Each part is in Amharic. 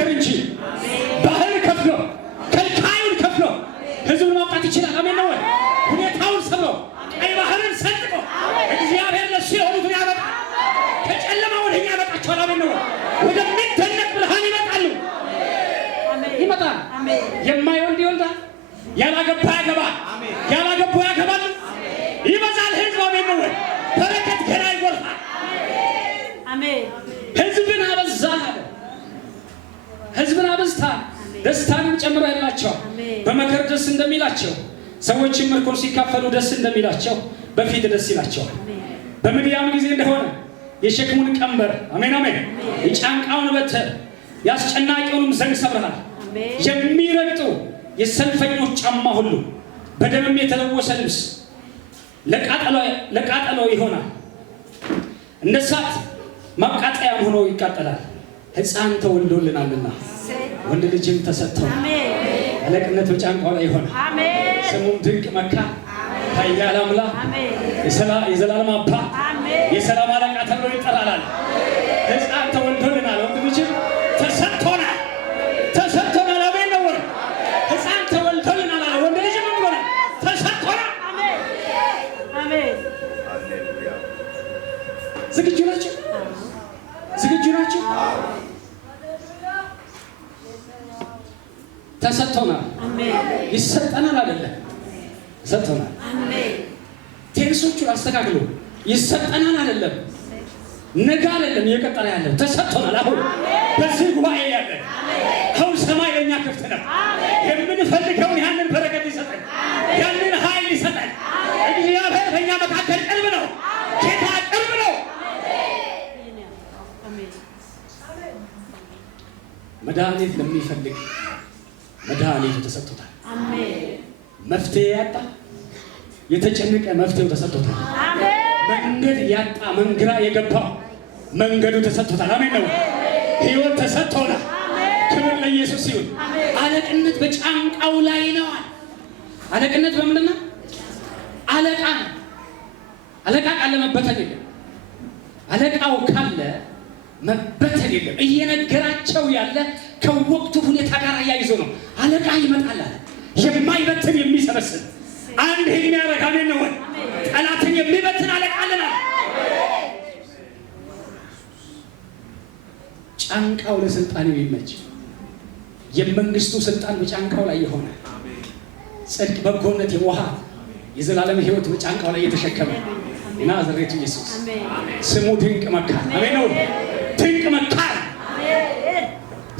ይናገር እንጂ ባህር ከፍሎ ከልካዩን ከፍሎ ህዝቡን ማውጣት ይችላል። አሜን ነው። ሁኔታውን ሰብሮ ቀይ ባህርን ሰንጥቆ እግዚአብሔር ለሱ የሆኑትን ያመጣል። ከጨለማ ወደ እኛ ያመጣቸዋል። አሜን ነው። ወደሚደነቅ ብርሃን ይመጣሉ። ይመጣል። የማይወልድ ይወልዳል። ያላገባ ያገባል። ያላገቡ ያገባል። ይበዛል ህዝብ። አሜን ነው። በረከት ገና ይጎርፋል። አሜን። ህዝብን አበዛ። ህዝብን አበዝታ ደስታንም ጨምሮ ያላቸው በመከር ደስ እንደሚላቸው ሰዎችም ምርኮን ሲካፈሉ ደስ እንደሚላቸው በፊት ደስ ይላቸዋል። በምድያም ጊዜ እንደሆነ የሸክሙን ቀንበር አሜን አሜን የጫንቃውን በትር ያስጨናቂውንም ዘንግ ሰብረሃል። የሚረግጡ የሰልፈኞች ጫማ ሁሉ በደምም የተለወሰ ልብስ ለቃጠሎ ይሆናል። እንደ እሳት ማቃጠያም ሆኖ ይቃጠላል። ሕፃን ተወልዶልናልና ወንድ ልጅም ተሰጥቶናል። አለቅነት በጫንቃው ላይ ይሆናል። ስሙም ድንቅ መካር፣ ኃያል አምላክ፣ የዘላለም አባት፣ የሰላም አለቃ ተብሎ ይጠራል። ሕፃን ተወልዶልናል፣ ወንድ ልጅም ተሰጥቶናል። ተሰጥቶናል። አሜን ነው። ሕፃን ተወልዶልናል፣ ወንድ ልጅም ብሎናል፣ ተሰጥቶናል። አሜን። ዝግጁ ናቸው? ዝግጁ ናቸው? ተሰጥቶናል። ይሰጠናል አይደለም? ተሰጥቶናል። ቴንሶቹን አስተካክሉ። ይሰጠናል አይደለም? ነገ አይደለም እየቀጠለ ያለው ተሰጥቶናል። አሁን በዚህ ጉባኤ ያለ አሁን ሰማይ ለኛ ክፍት ነው። የምንፈልገውን ያንን በረከት ይሰጠን፣ ያንን ኃይል ይሰጠን። እግዚአብሔር በእኛ መካከል ቅርብ ነው። ጌታ ቅርብ ነው። መድኃኒት ለሚፈልግ መድኃኒቱ ተሰጥቶታል። መፍትሄ ያጣ የተጨነቀ መፍትሄው ተሰጥቶታል። መንገድ ያጣ መንግራ የገባው መንገዱ ተሰጥቶታል። አሜን ነው። ሕይወት ተሰጥቶናል። ክብር ለኢየሱስ ይሁን። አለቅነት በጫንቃው ላይ ነው። አለቅነት በምንድን ነው? አለቃ አለቃ ቃል መበተን የለም። አለቃው ካለ መበተን የለም። እየነገራቸው ያለ ከወቅቱ ሁኔታ ጋር አያይዞ ነው። አለቃ ይመጣል አለ። የማይበትን የሚሰበስብ አንድ ህልም ያደርግ። አሜን ነው። ጠላትን የሚበትን አለቃ አለና ጫንቃው ለስልጣን የሚመች የመንግስቱ ስልጣን በጫንቃው ላይ የሆነ ጽድቅ፣ በጎነት፣ የዋሃ የዘላለም ህይወት በጫንቃው ላይ የተሸከመ ናዝሬቱ ኢየሱስ ስሙ ድንቅ መካር። አሜን ነው። ድንቅ መካር።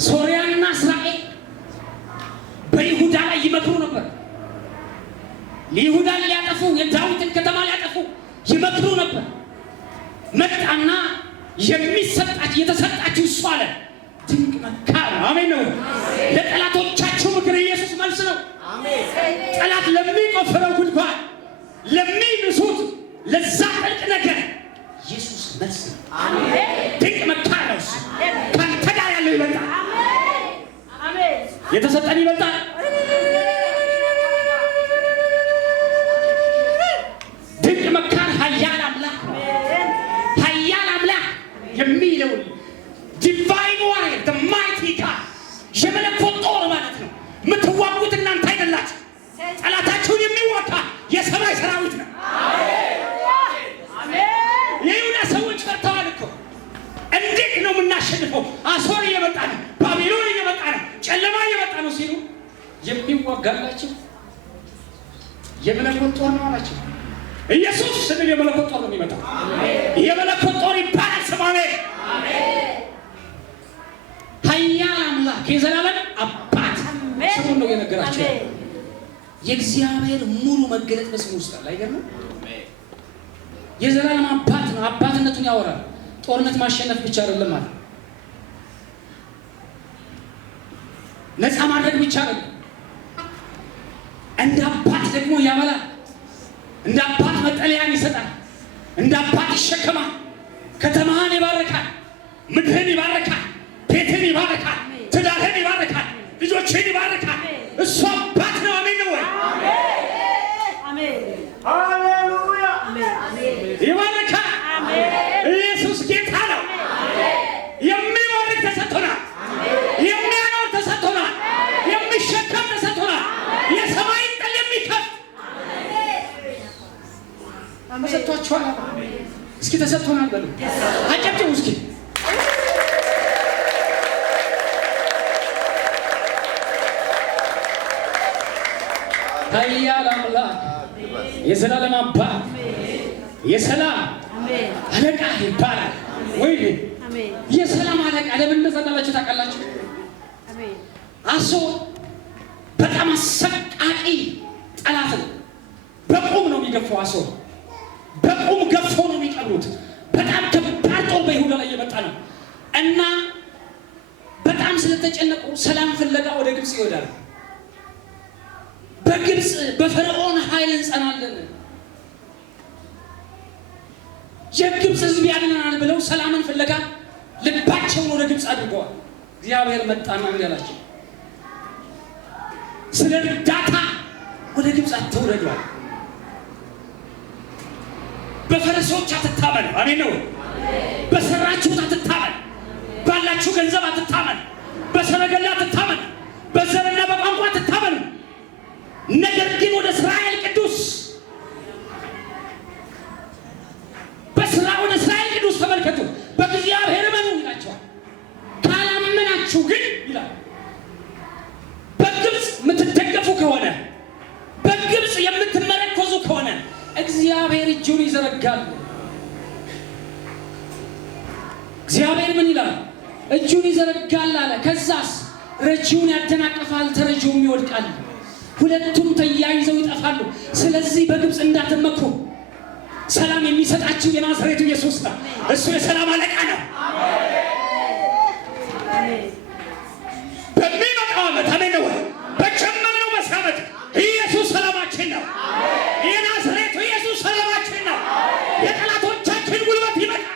ሶርያና እስራኤል በይሁዳ ላይ ይመክሩ ነበር። ይሁዳን ሊያጠፉ፣ የዳዊትን ከተማ ሊያጠፉ ይመክሩ ነበር። መጣና የሚሰጣችሁ የተሰጣችሁ እሱ አለ ድንቅ መካር። አሜን ነው። ለጠላቶቻችሁ ምክር ኢየሱስ መልስ ነው። ጠላት ለሚቆፍረው ጉድጓድ፣ ለሚብሱት ለዛ ጥልቅ ነገር ኢየሱስ መልስ ነው። ድንቅ መካር ነው። ካንተ ጋር ያለው ይበልጣል። የተሰጠን ይበልጣል። ድንቅ መካር ኃያል አምላክ፣ ኃያል አምላክ የሚለው ዲቫይን ዋሪየር the mighty God የመለኮት ጦር ማለት ነው። የምትዋጉት እናንተ አይደላችሁ። ጠላታችሁን የሚዋጋ የሰማይ ሰራዊት ነው። የይሁዳ ሰዎች ፈርተዋል እኮ። እንዴት ነው የምናሸንፈው? አሦር እየመጣ ነው፣ ባቢሎን እየመጣ ነው፣ ጨለማ እየመጣ ነው ሲሉ የሚዋጋላችሁ የመለኮት ጦር ነው አላቸው። ኢየሱስ ስንል የመለኮት ጦር ነው የሚመጣው። የመለኮት ጦር ይባላል። ስማሜ ኃያል አምላክ የዘላለም አባት ስሙን ነው የነገራቸው። የእግዚአብሔር ሙሉ መገለጥ በስሙ ውስጥ አለ። አይገርምም? የዘላለም አባት ነው። አባትነቱን ያወራል። ጦርነት ማሸነፍ ብቻ አይደለም ማለት ነፃ ማድረግ ብቻ አይደለም። እንደ አባት ደግሞ ያበላል። እንደ አባት መጠለያን ይሰጣል። እንደ አባት ይሸከማል። ከተማህን ይባርካል። ምድርህን ይባርካል። ቤትህን ይባርካል። ትዳርህን ይባርካል። ልጆችህን ይባርካል። እሱ አባት ነው። አሜን ነው ወይ? ሃሌሉያ! ይባርካል። ኢየሱስ ጌታ ነው። የሚባርክ ተሰጥቶናል። ተሰጥቶናል በሉ። አጨብጭቡ እስኪ። ኃያል አምላክ የዘላለም አባት የሰላም አለቃ ይባላል ወይ? የሰላም አለቃ ለምን እንደዘጋላችሁ ታውቃላችሁ? አሶር በጣም አሰቃቂ ጠላት ነው። በቁም ነው የሚገፋው። አሶር በቁም ገፎ ነው የሚቀብሩት። በጣም ከባድ ጦር በይሁዳ ላይ እየመጣ ነው እና በጣም ስለተጨነቁ ሰላም ፍለጋ ወደ ግብጽ ይወዳሉ። በግብጽ በፈርዖን ኃይል እንጸናለን፣ የግብጽ ሕዝብ ያድነናል ብለው ሰላምን ፍለጋ ልባቸውን ወደ ግብጽ አድርገዋል። እግዚአብሔር መጣና እንዲያላቸው ስለ እርዳታ ወደ ግብጽ አትውረዷል። በፈረሶች አትታመኑ። አሜን ነው። በሰራችሁት አትታመን፣ ባላችሁ ገንዘብ አትታመን፣ በሰረገላ አትታመን፣ በዘርና በቋንቋ አትታመኑ። ነገር ግን ወደ እስራኤል ቅዱስ ወደ እስራኤል ቅዱስ ተመልከቱ፣ በእግዚአብሔር እመኑ ይላቸዋል። ካላመናችሁ ግን ይላል በግብጽ የምትደገፉ ከሆነ በግብጽ የምትመረኮዙ ከሆነ እግዚአብሔር እጁን ይዘረጋል። እግዚአብሔር ምን ይላል? እጁን ይዘረጋል አለ። ከዛስ ረጂውን ያደናቅፋል፣ ተረጂውም ይወድቃል። ሁለቱም ተያይዘው ይጠፋሉ። ስለዚህ በግብጽ እንዳትመኩ። ሰላም የሚሰጣችሁ የናዝሬቱ ኢየሱስ ነው። እሱ የሰላም አለቃ ነው። በሚመጣው ዓመት አሜን ነው። በጀመርነው ዓመት ኢየሱስ ሰላማችን ነው። የናዝሬቱ ኢየሱስ ሰላማችን ነው። የጠላቶቻችን ጉልበት ይመጣል።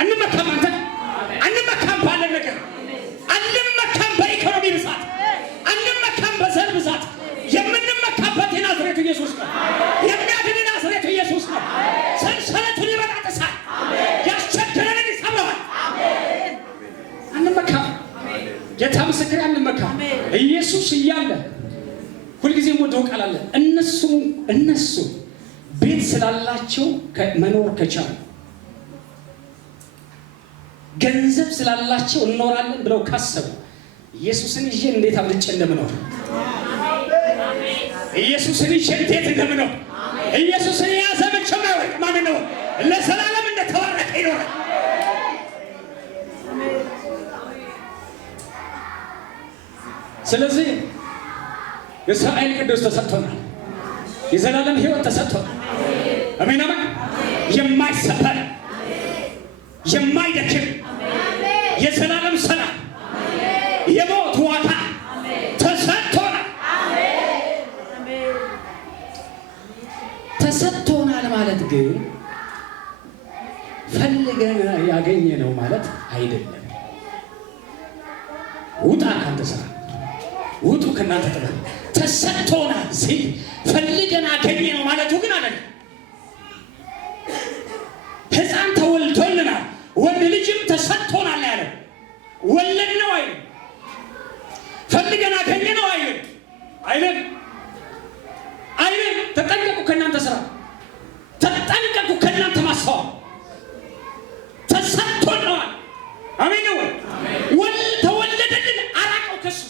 አንመካም፣ አንተ አንመካም ባለ ነገር አንመካም፣ በኢኮኖሚ ብዛት አንመካም፣ በዘር ብዛት የምንመካበት የናዝሬቱ ኢየሱስ ነው። የሚያድን የናዝሬቱ ኢየሱስ ነው። ሰንሰለቱን ይበጣጥሳል፣ ያስቸገረንን ይሰብረዋል። አንመካም፣ ጌታ ምስክሬ፣ አንመካም። ኢየሱስ እያለ ሁልጊዜም ወደው ቃል አለ። እነሱ ቤት ስላላቸው መኖር ከቻሉ ገንዘብ ስላላቸው እንኖራለን ብለው ካሰቡ ኢየሱስን ይዤ እንዴት አብልጬ እንደምኖር ኢየሱስን ይዤ እንዴት እንደምኖር ኢየሱስን የያዘ መቼም አይወድቅም። ማን ነው ለዘላለም እንደተባረከ ይኖራል። ስለዚህ የእስራኤል ቅዱስ ተሰጥቶናል። የዘላለም ሕይወት ተሰጥቶናል። አሜን አሜን። የማይሰበር የማይደክም የዘላለም ሰላም የሞት ዋጋ ተሰጥቶናል። ተሰጥቶናል ማለት ግን ፈልገን ያገኘ ነው ማለት አይደለም። ውጣ ካንተ ስራ፣ ውጡ ከናንተ ጥበብ። ተሰጥቶናል ሲል ፈልገን አገኘ ነው ማለቱ ግን አይደለም። ሕፃን ተወልዶልናል፣ ወንድ ልጅም ተሰጥቶናል ያለው ወለድ ነው አይደል? ፈልገን አገኘ ነው አይደል? አይደል? ተጠንቀቁ ከእናንተ ስራ፣ ተጠንቀቁ ከእናንተ ማስተዋል። ተሰጥቶናል። አሜን ነው። ተወለደልን፣ አራቀው ከሱ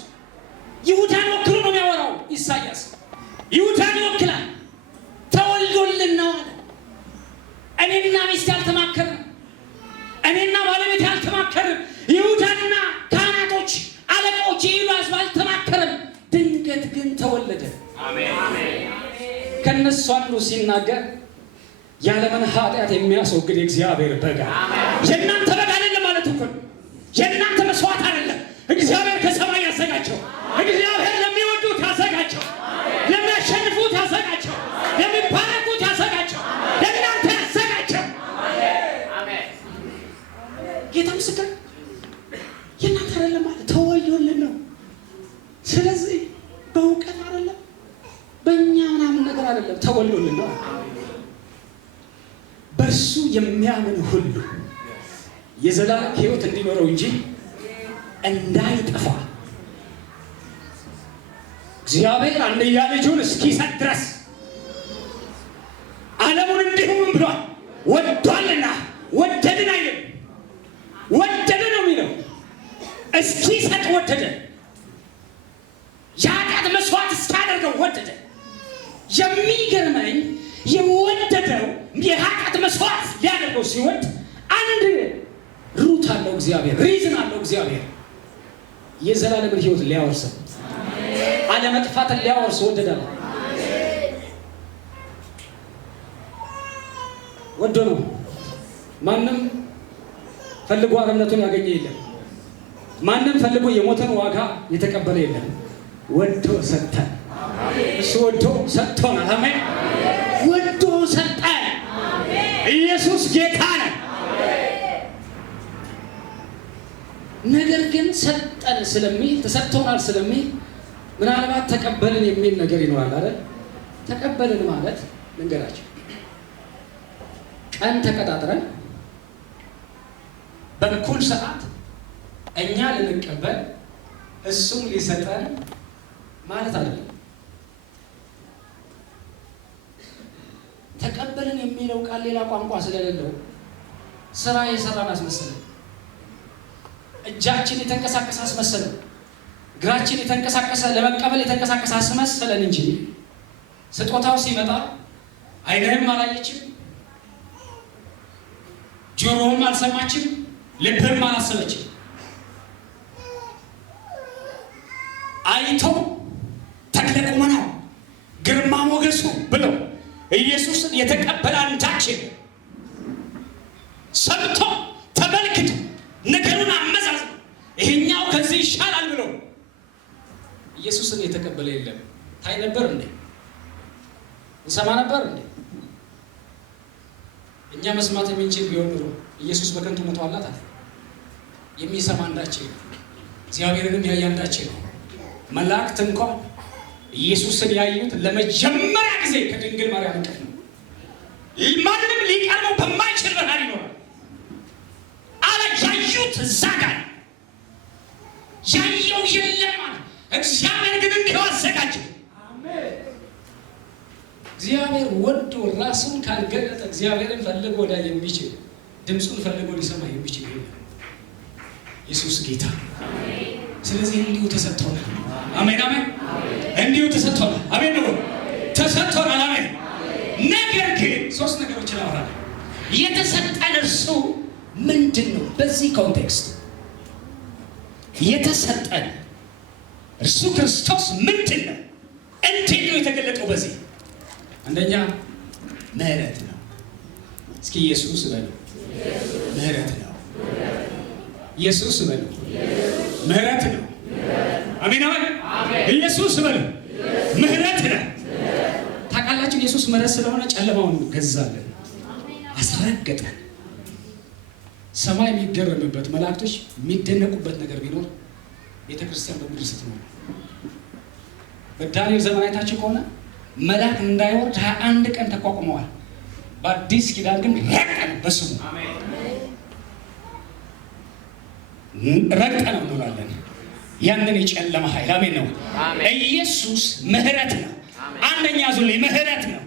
ይሁዳን ወክሎ ነው የሚያወራው ኢሳያስ። ይሁዳን ይወክላል። ተወልዶልን ነው አለ። እኔና ሚስት ያልተማከርን፣ እኔና ባለቤት ያልተማከርን፣ ይሁዳና ካህናቶች አለቆች ይሉ ህዝብ አልተማከረም። ድንገት ግን ተወለደ። ከነሱ አንዱ ሲናገር የዓለምን ኃጢአት የሚያስወግድ የእግዚአብሔር በግ። የእናንተ በግ አይደለም ማለት እኮ የእናንተ መስዋዕት አይደለም። እግዚአብሔር ከሰማይ ያዘጋጀው፣ እግዚአብሔር ለሚወዱት ያዘጋጀው፣ ለሚያሸንፉት ያዘጋጀው፣ ለሚባረኩት ያዘጋጀው፣ ለእናንተ ያዘጋጀው። ጌታ ምስክር፣ የእናንተ አይደለም ማለት ተወልዶልን ነው። ስለዚህ በእውቀት አይደለም፣ በእኛ ምናምን ነገር አይደለም፣ ተወልዶልን ነው። በእርሱ የሚያምን ሁሉ የዘላለም ሕይወት እንዲኖረው እንጂ እንዳይጠፋ እግዚአብሔር አንድያ ልጁን እስኪሰጥ ድረስ ዓለሙን እንዲሁ ብሏል። ወዷልና ወደድን አይልም። ወደደ ነው የሚለው። እስኪ ሰጥ ወደደ። የኃጢአት መስዋዕት እስካደርገው ወደደ። የሚገርመኝ የወደደው የኃጢአት መስዋዕት ሊያደርገው ሲወድ አንድ ሩት አለው እግዚአብሔር፣ ሪዝን አለው እግዚአብሔር። የዘላለምን ሕይወት ሊያወርሰው አለመጥፋትን ሊያወርስ ወደዳል። ወዶ ነው። ማንም ፈልጎ አርነቱን ያገኘ የለም። ማንም ፈልጎ የሞተን ዋጋ የተቀበለ የለም። ወዶ ሰጠን። እሱ ወዶ ሰጥቶናል። አሜን። ወዶ ሰጠን። ኢየሱስ ጌታ ነው። ነገር ግን ሰጠን ስለሚል ተሰጥቶናል ስለሚል ምናልባት ተቀበልን የሚል ነገር ይኖራል አይደል? ተቀበልን ማለት ልንገራችሁ፣ ቀን ተቀጣጥረን በእኩል ሰዓት እኛ ልንቀበል እሱም ሊሰጠን ማለት አይደለም። ተቀበልን የሚለው ቃል ሌላ ቋንቋ ስለሌለው ስራ የሰራን አስመሰለን። እጃችን የተንቀሳቀሰ አስመሰለን። እግራችን የተንቀሳቀሰ ለመቀበል የተንቀሳቀሰ አስመሰለን እንጂ ስጦታው ሲመጣ ዓይንህም አላየችም፣ ጆሮህም አልሰማችም፣ ልብህም አላሰበችም። አይቶ ተክለ ቁመናው ግርማ ሞገሱ ብለው ኢየሱስን የተቀበለ አንዳችን ሰምቶ ተመልክቶ ነገሩን አመዛዝ ይሄኛው ከዚህ ይሻላል ብሎ ኢየሱስን የተቀበለ የለም። ታይ ነበር እንዴ? እንሰማ ነበር እንዴ? እኛ መስማት የምንችል ቢሆን ኖሮ ኢየሱስ በከንቱ ሞቷላት አለ። የሚሰማ አንዳችን እግዚአብሔርንም ያየ አንዳችን ነው። መላእክት እንኳን ኢየሱስን ያዩት ለመጀመሪያ ጊዜ ከድንግል ማርያም እቅፍ ነው። ማንም ሊቀርበው በማይችል ብርሃን ይኖራል አለ። ያዩት እዛ ጋር ያየው የለም አለ። እግዚአብሔር ግን እንዲሁ አዘጋጀ። እግዚአብሔር ወዶ ራሱን ካልገለጠ እግዚአብሔርን ፈልጎ ወዳ የሚችል ድምፁን ፈልጎ ሊሰማ የሚችል ኢየሱስ ጌታ። ስለዚህ እንዲሁ ተሰጥቶናል። አሜን አሜን። እንዲሁ ተሰጥቶናል። አሜን ነው ተሰጥቶናል። አሜን። ነገር ግን ሶስት ነገሮችን አወራለሁ። የተሰጠን እርሱ ምንድን ነው? በዚህ ኮንቴክስት የተሰጠን እርሱ ክርስቶስ ምንድን ነው? እንዴት ነው የተገለጠው? በዚህ አንደኛ ምህረት ነው። እስኪ ኢየሱስ በሉ። ምህረት ነው። ኢየሱስ በሉ። ምህረት ነው። አሜን አሜን። ኢየሱስ በሉ። ምህረት ነው። ታውቃላችሁ፣ ኢየሱስ ምህረት ስለሆነ ጨለማውን ገዛለን፣ አስረገጠን። ሰማይ የሚገረምበት መላእክቶች የሚደነቁበት ነገር ቢኖር ቤተክርስቲያን በምድር ስትኖር። በዳንኤል ዘመን አይታችሁ ከሆነ መልአክ እንዳይወርድ 21 ቀን ተቋቁመዋል። በአዲስ ኪዳን ግን ረቀን በስሙ ረቀን ነው እንላለን። ያንን የጨለማ ኃይል አሜን ነው። ኢየሱስ ምህረት ነው። አንደኛ ዙልይ ምህረት ነው።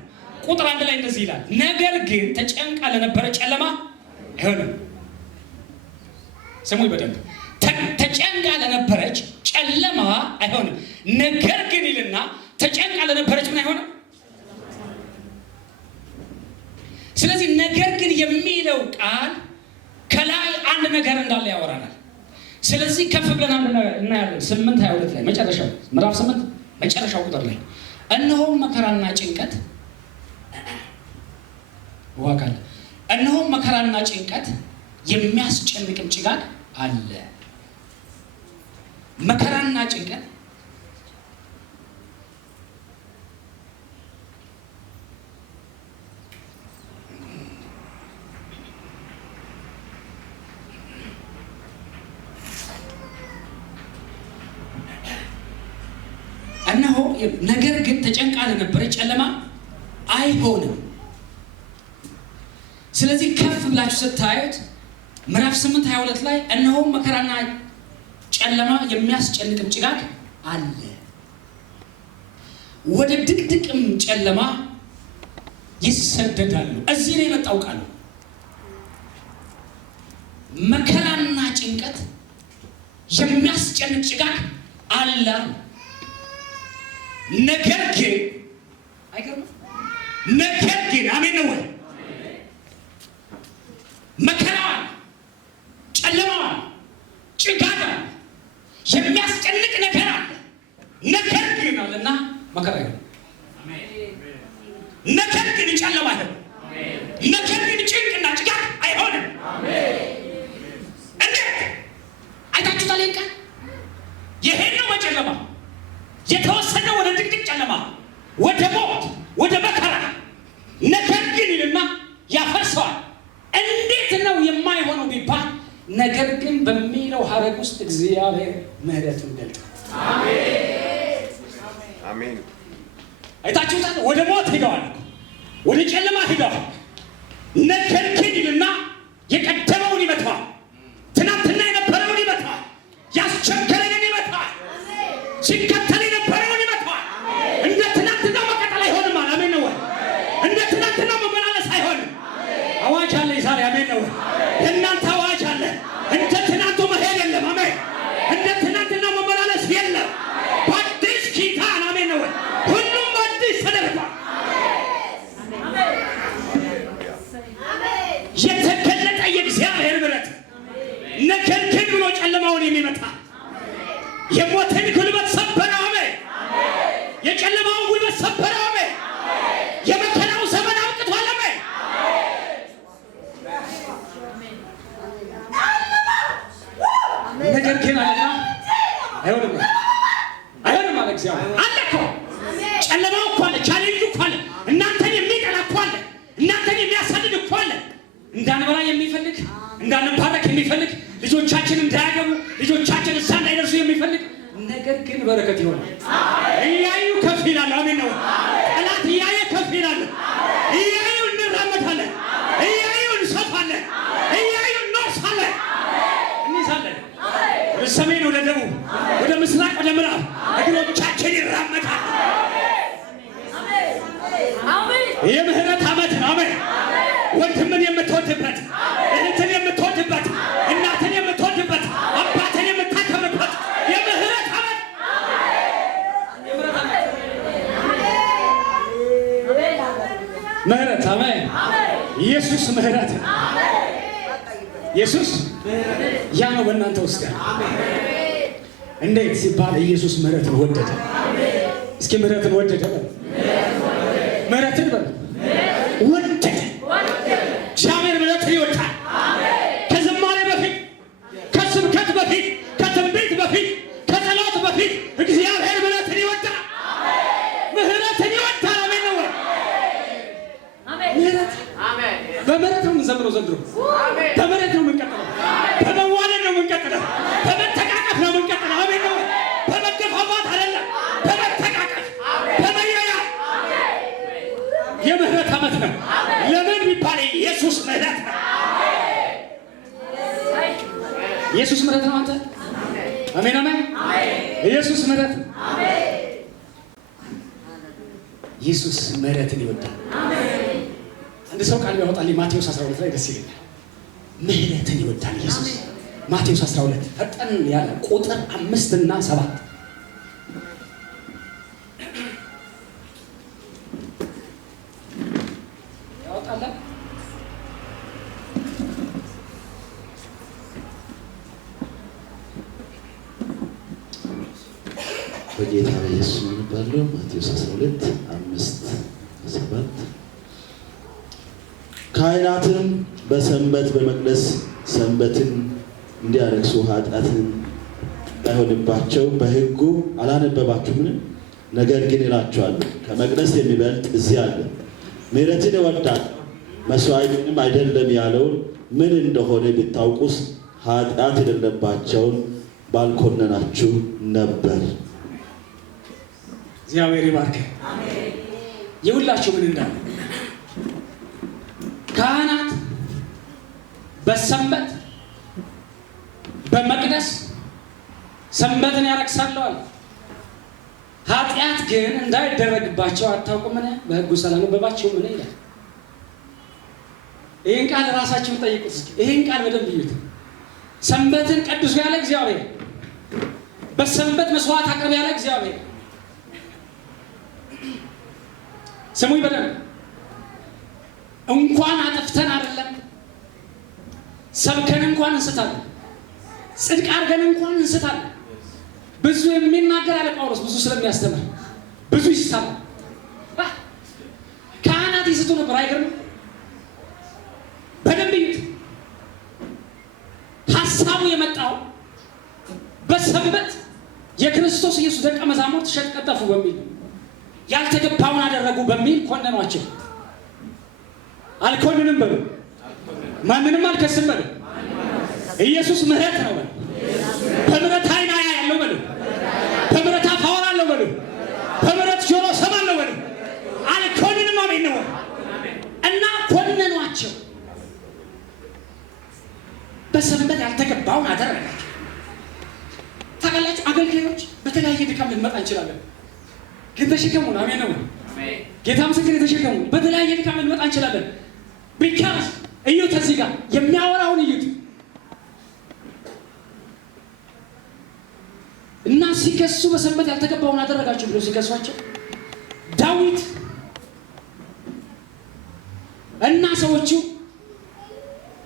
ቁጥር 1 ላይ እንደዚህ ይላል፣ ነገር ግን ተጨንቃ ለነበረ ጨለማ አይሆንም። ስሙኝ በደንብ ተጨንቃ ለነበረች ጨለማ አይሆንም። ነገር ግን ይልና ተጨንቃ ለነበረች ምን አይሆንም? ስለዚህ ነገር ግን የሚለው ቃል ከላይ አንድ ነገር እንዳለ ያወራናል። ስለዚህ ከፍ ብለን እናያለን። 8:22 ላይ መጨረሻው ምዕራፍ 8 መጨረሻው ቁጥር ላይ እነሆም መከራና ጭንቀት ዋጋል እነሆም መከራና ጭንቀት የሚያስጨንቅም ጭጋግ አለ። መከራና ጭንቀት እነሆ ነገር ግን ተጨንቃ ለነበረ ጨለማ አይሆንም። ስለዚህ ከፍ ብላችሁ ስታዩት ምዕራፍ 8:22 ላይ እነሆ መከራና ጨለማ የሚያስጨንቅም ጭጋግ አለ። ወደ ድቅድቅም ጨለማ ይሰደዳሉ። እዚህ ነው የመጣው ቃሉ። መከራና ጭንቀት የሚያስጨንቅ ጭጋግ አለ። ነገር ግን አይገርምም? ነገር ግን አሜን ነው ወይ? መከራዋን፣ ጨለማዋን፣ ጭጋግ የሚያስጨንቅ ነገር አለ። ነገር ግን አለና መከራ ይሆናል። ነገር ግን ጨለማ አይሆንም። ነገር ግን ጭንቅና ጭጋግ አይሆንም። እንዴት አይታችሁታል? ይንቃል የሄደው በጨለማ የተወሰነው ወደ ድቅድቅ ጨለማ፣ ወደ ሞት፣ ወደ መከራ። ነገር ግን ይልና ያፈርሰዋል። እንዴት ነው የማይሆነው ቢባል ነገር ግን በሚለው ሐረግ ውስጥ እግዚአብሔር ምሕረቱን ገልጧል። አሜን። አይታችሁታል? ወደ ሞት ሄደዋል፣ ወደ ጨለማ ሄደዋል። ነገር ግን ይልና የቀደመውን ይመታዋል። ትናንትና የነበረውን ይመታዋል። ያስቸገረንን ይመታዋል። ሲከተል የነበረውን ይመታዋል። እንደ ትናንትና መቀጠል አይሆንም። አሜን ነው ወይ? እንደ ትናንትና መመላለስ አይሆንም። አዋጅ አለ ዛሬ። አሜን ነው ወይ? የእናንተ አዋጅ አለ። እንደ ትናንቱ መሄድ የለም። አሜን። እንደ ትናንትና መመላለስ የለም። በአዲስ ኪዳን አሜን ነው ወይ? ሁሉም አዲስ ተደርጓል። የተገለጠ የእግዚአብሔር ምሕረት ነገር ግን ብሎ ጨለማውን የሚመታ የሞትን ጉልበት ሰበረው። አሜን። የጨለማውን ጉልበት ሰበረው። አሜን። የመከራው ዘመን አብቅቷል። አሜን። ነገር ግን አለና አይሆንም፣ አይሆንም አለ እግዚአብሔር። አለ እኮ ጨለማው እኮ አለ፣ ቻሌንጁ እኮ አለ፣ እናንተን የሚጠላ እኮ አለ፣ እናንተን የሚያሳድድ እኮ አለ፣ እንዳንበላ የሚፈልግ እንዳንባረክ የሚፈልግ ልጆቻችን እንዳያገቡ ልጆቻችን እዛ እንዳይደርሱ የሚፈልግ ነገር ግን በረከት ይሆናል። እያዩ ከፍ ይላል። አሜን ነው። ጠላት እያየ ከፍ ይላል። እያዩ እንራመዳለን፣ እያዩ እንሰፋለን፣ እያዩ እንወርሳለን፣ እንይዛለን። ወደ ሰሜን፣ ወደ ደቡብ፣ ወደ ምስራቅ፣ ወደ ምዕራብ እግሮቻችን ይራመዳል። የምህረት ዓመት ነው። አሜን። ወንድምን የምትወድበት፣ እህትን የምትወድበት፣ እናትን የምትወድበት፣ አባትን የምታከብርበት የምህረት ዓመት። ምህረት አሜን። ኢየሱስ ምህረት፣ ኢየሱስ ያ ነው በእናንተ ውስጥ ያለ። እንዴት ሲባል ኢየሱስ ምህረትን ወደደ። እስኪ ምህረትን ወደደ፣ ምህረትን በል ወደደ። እግዚአብሔር ምሕረትን ይወዳል። ከዝማሬ በፊት፣ ከስብከት በፊት፣ ከትንቢት በፊት፣ ከጸሎት በፊት እግዚአብሔር ምሕረትን ይወዳል። ምሕረትን ይወዳል። አሜን ነው ወይ? ምሕረት በምሕረት ነው የምንዘምረው ዘንድሮ። በምሕረት ነው የምንቀጥለው። በመዋደድ ነው የምንቀጥለው። በመተቃቀፍ ነው የምንቀጥለው። አሜን ነው ወይ? በመገፋፋት አይደለም፣ በመተቃቀፍ በመያያዝ የምህረት ዓመት ነው። ለምን ቢባል ኢየሱስ ምህረት ነው። ኢየሱስ ምህረት ነው። አንተ አሜን አሜን። ኢየሱስ ምህረት ነው። ኢየሱስ ምህረትን ይወዳል። አንድ ሰው ቃል ያወጣልኝ ማቴዎስ 12 ላይ ደስ ይለኛል። ምህረትን ይወዳል ኢየሱስ። ማቴዎስ 12 ፈጠን ያለ ቁጥር 5 እና 7 በጌታ በኢየሱስ ባለው ማቴዎስ 12 5-7 ካህናትም በሰንበት በመቅደስ ሰንበትን እንዲያረክሱ ኃጢአትን እንዳይሆንባቸው በሕጉ አላነበባችሁምን? ነገር ግን እላችኋለሁ ከመቅደስ የሚበልጥ እዚህ አለ። ምሕረትን ይወዳል መስዋዕትንም አይደለም ያለውን ምን እንደሆነ ብታውቁስ ኃጢአት የሌለባቸውን ባልኮነናችሁ ነበር። እግዚአብሔር ይባርክ። የሁላችሁ ምን እንዳለ ካህናት በሰንበት በመቅደስ ሰንበትን ያረክሳሉ አለ። ኃጢአት ግን እንዳይደረግባቸው አታውቁምን? በሕጉ ስላነበባችሁ ምን ይላል? ይሄን ቃል ራሳችሁን ጠይቁት እስኪ። ይሄን ቃል በደንብ ይዩት። ሰንበትን ቀድሱ ያለ እግዚአብሔር፣ በሰንበት መስዋዕት አቅርብ ያለ እግዚአብሔር። ስሙኝ በደንብ። እንኳን አጠፍተን አይደለም ሰብከን እንኳን እንስታለን፣ ጽድቅ አድርገን እንኳን እንስታለን። ብዙ የሚናገር አለ ጳውሎስ፣ ብዙ ስለሚያስተምር ብዙ ይስታል። ካህናት ይስቱ ነበር አይገርም? በደንብ ይዩት። ሐሳቡ የመጣው በሰንበት የክርስቶስ ኢየሱስ ደቀ መዛሙርት ሸጥ ቀጠፉ በሚል ያልተገባውን አደረጉ በሚል ኮነኗቸው። አልኮንንም በሉ፣ ማንንም አልከስም በሉ። ኢየሱስ ምህረት ነው በሉ። በምህረት ዓይን ያለው በሉ። በምህረት አፍ አወራለሁ በሉ። በምህረት ጆሮ እሰማለሁ በሉ። አልኮንንም። አሜን ነው። እና ኮነኗቸው። በሰንበት ያልተገባውን አደረጋቸው። ታውቃላችሁ አገልጋዮች በተለያየ ድካም ልንመጣ እንችላለን፣ ግን ተሸከሙን። አሜን ነው። ጌታ ምስክር፣ ተሸከሙን። በተለያየ ድካም ልንመጣ እንችላለን። ቢካዝ እዩት፣ እዚህ ጋር የሚያወራውን እዩት። እና ሲከሱ በሰንበት ያልተገባውን አደረጋችሁ ብለው ሲከሷቸው ዳዊት እና ሰዎቹ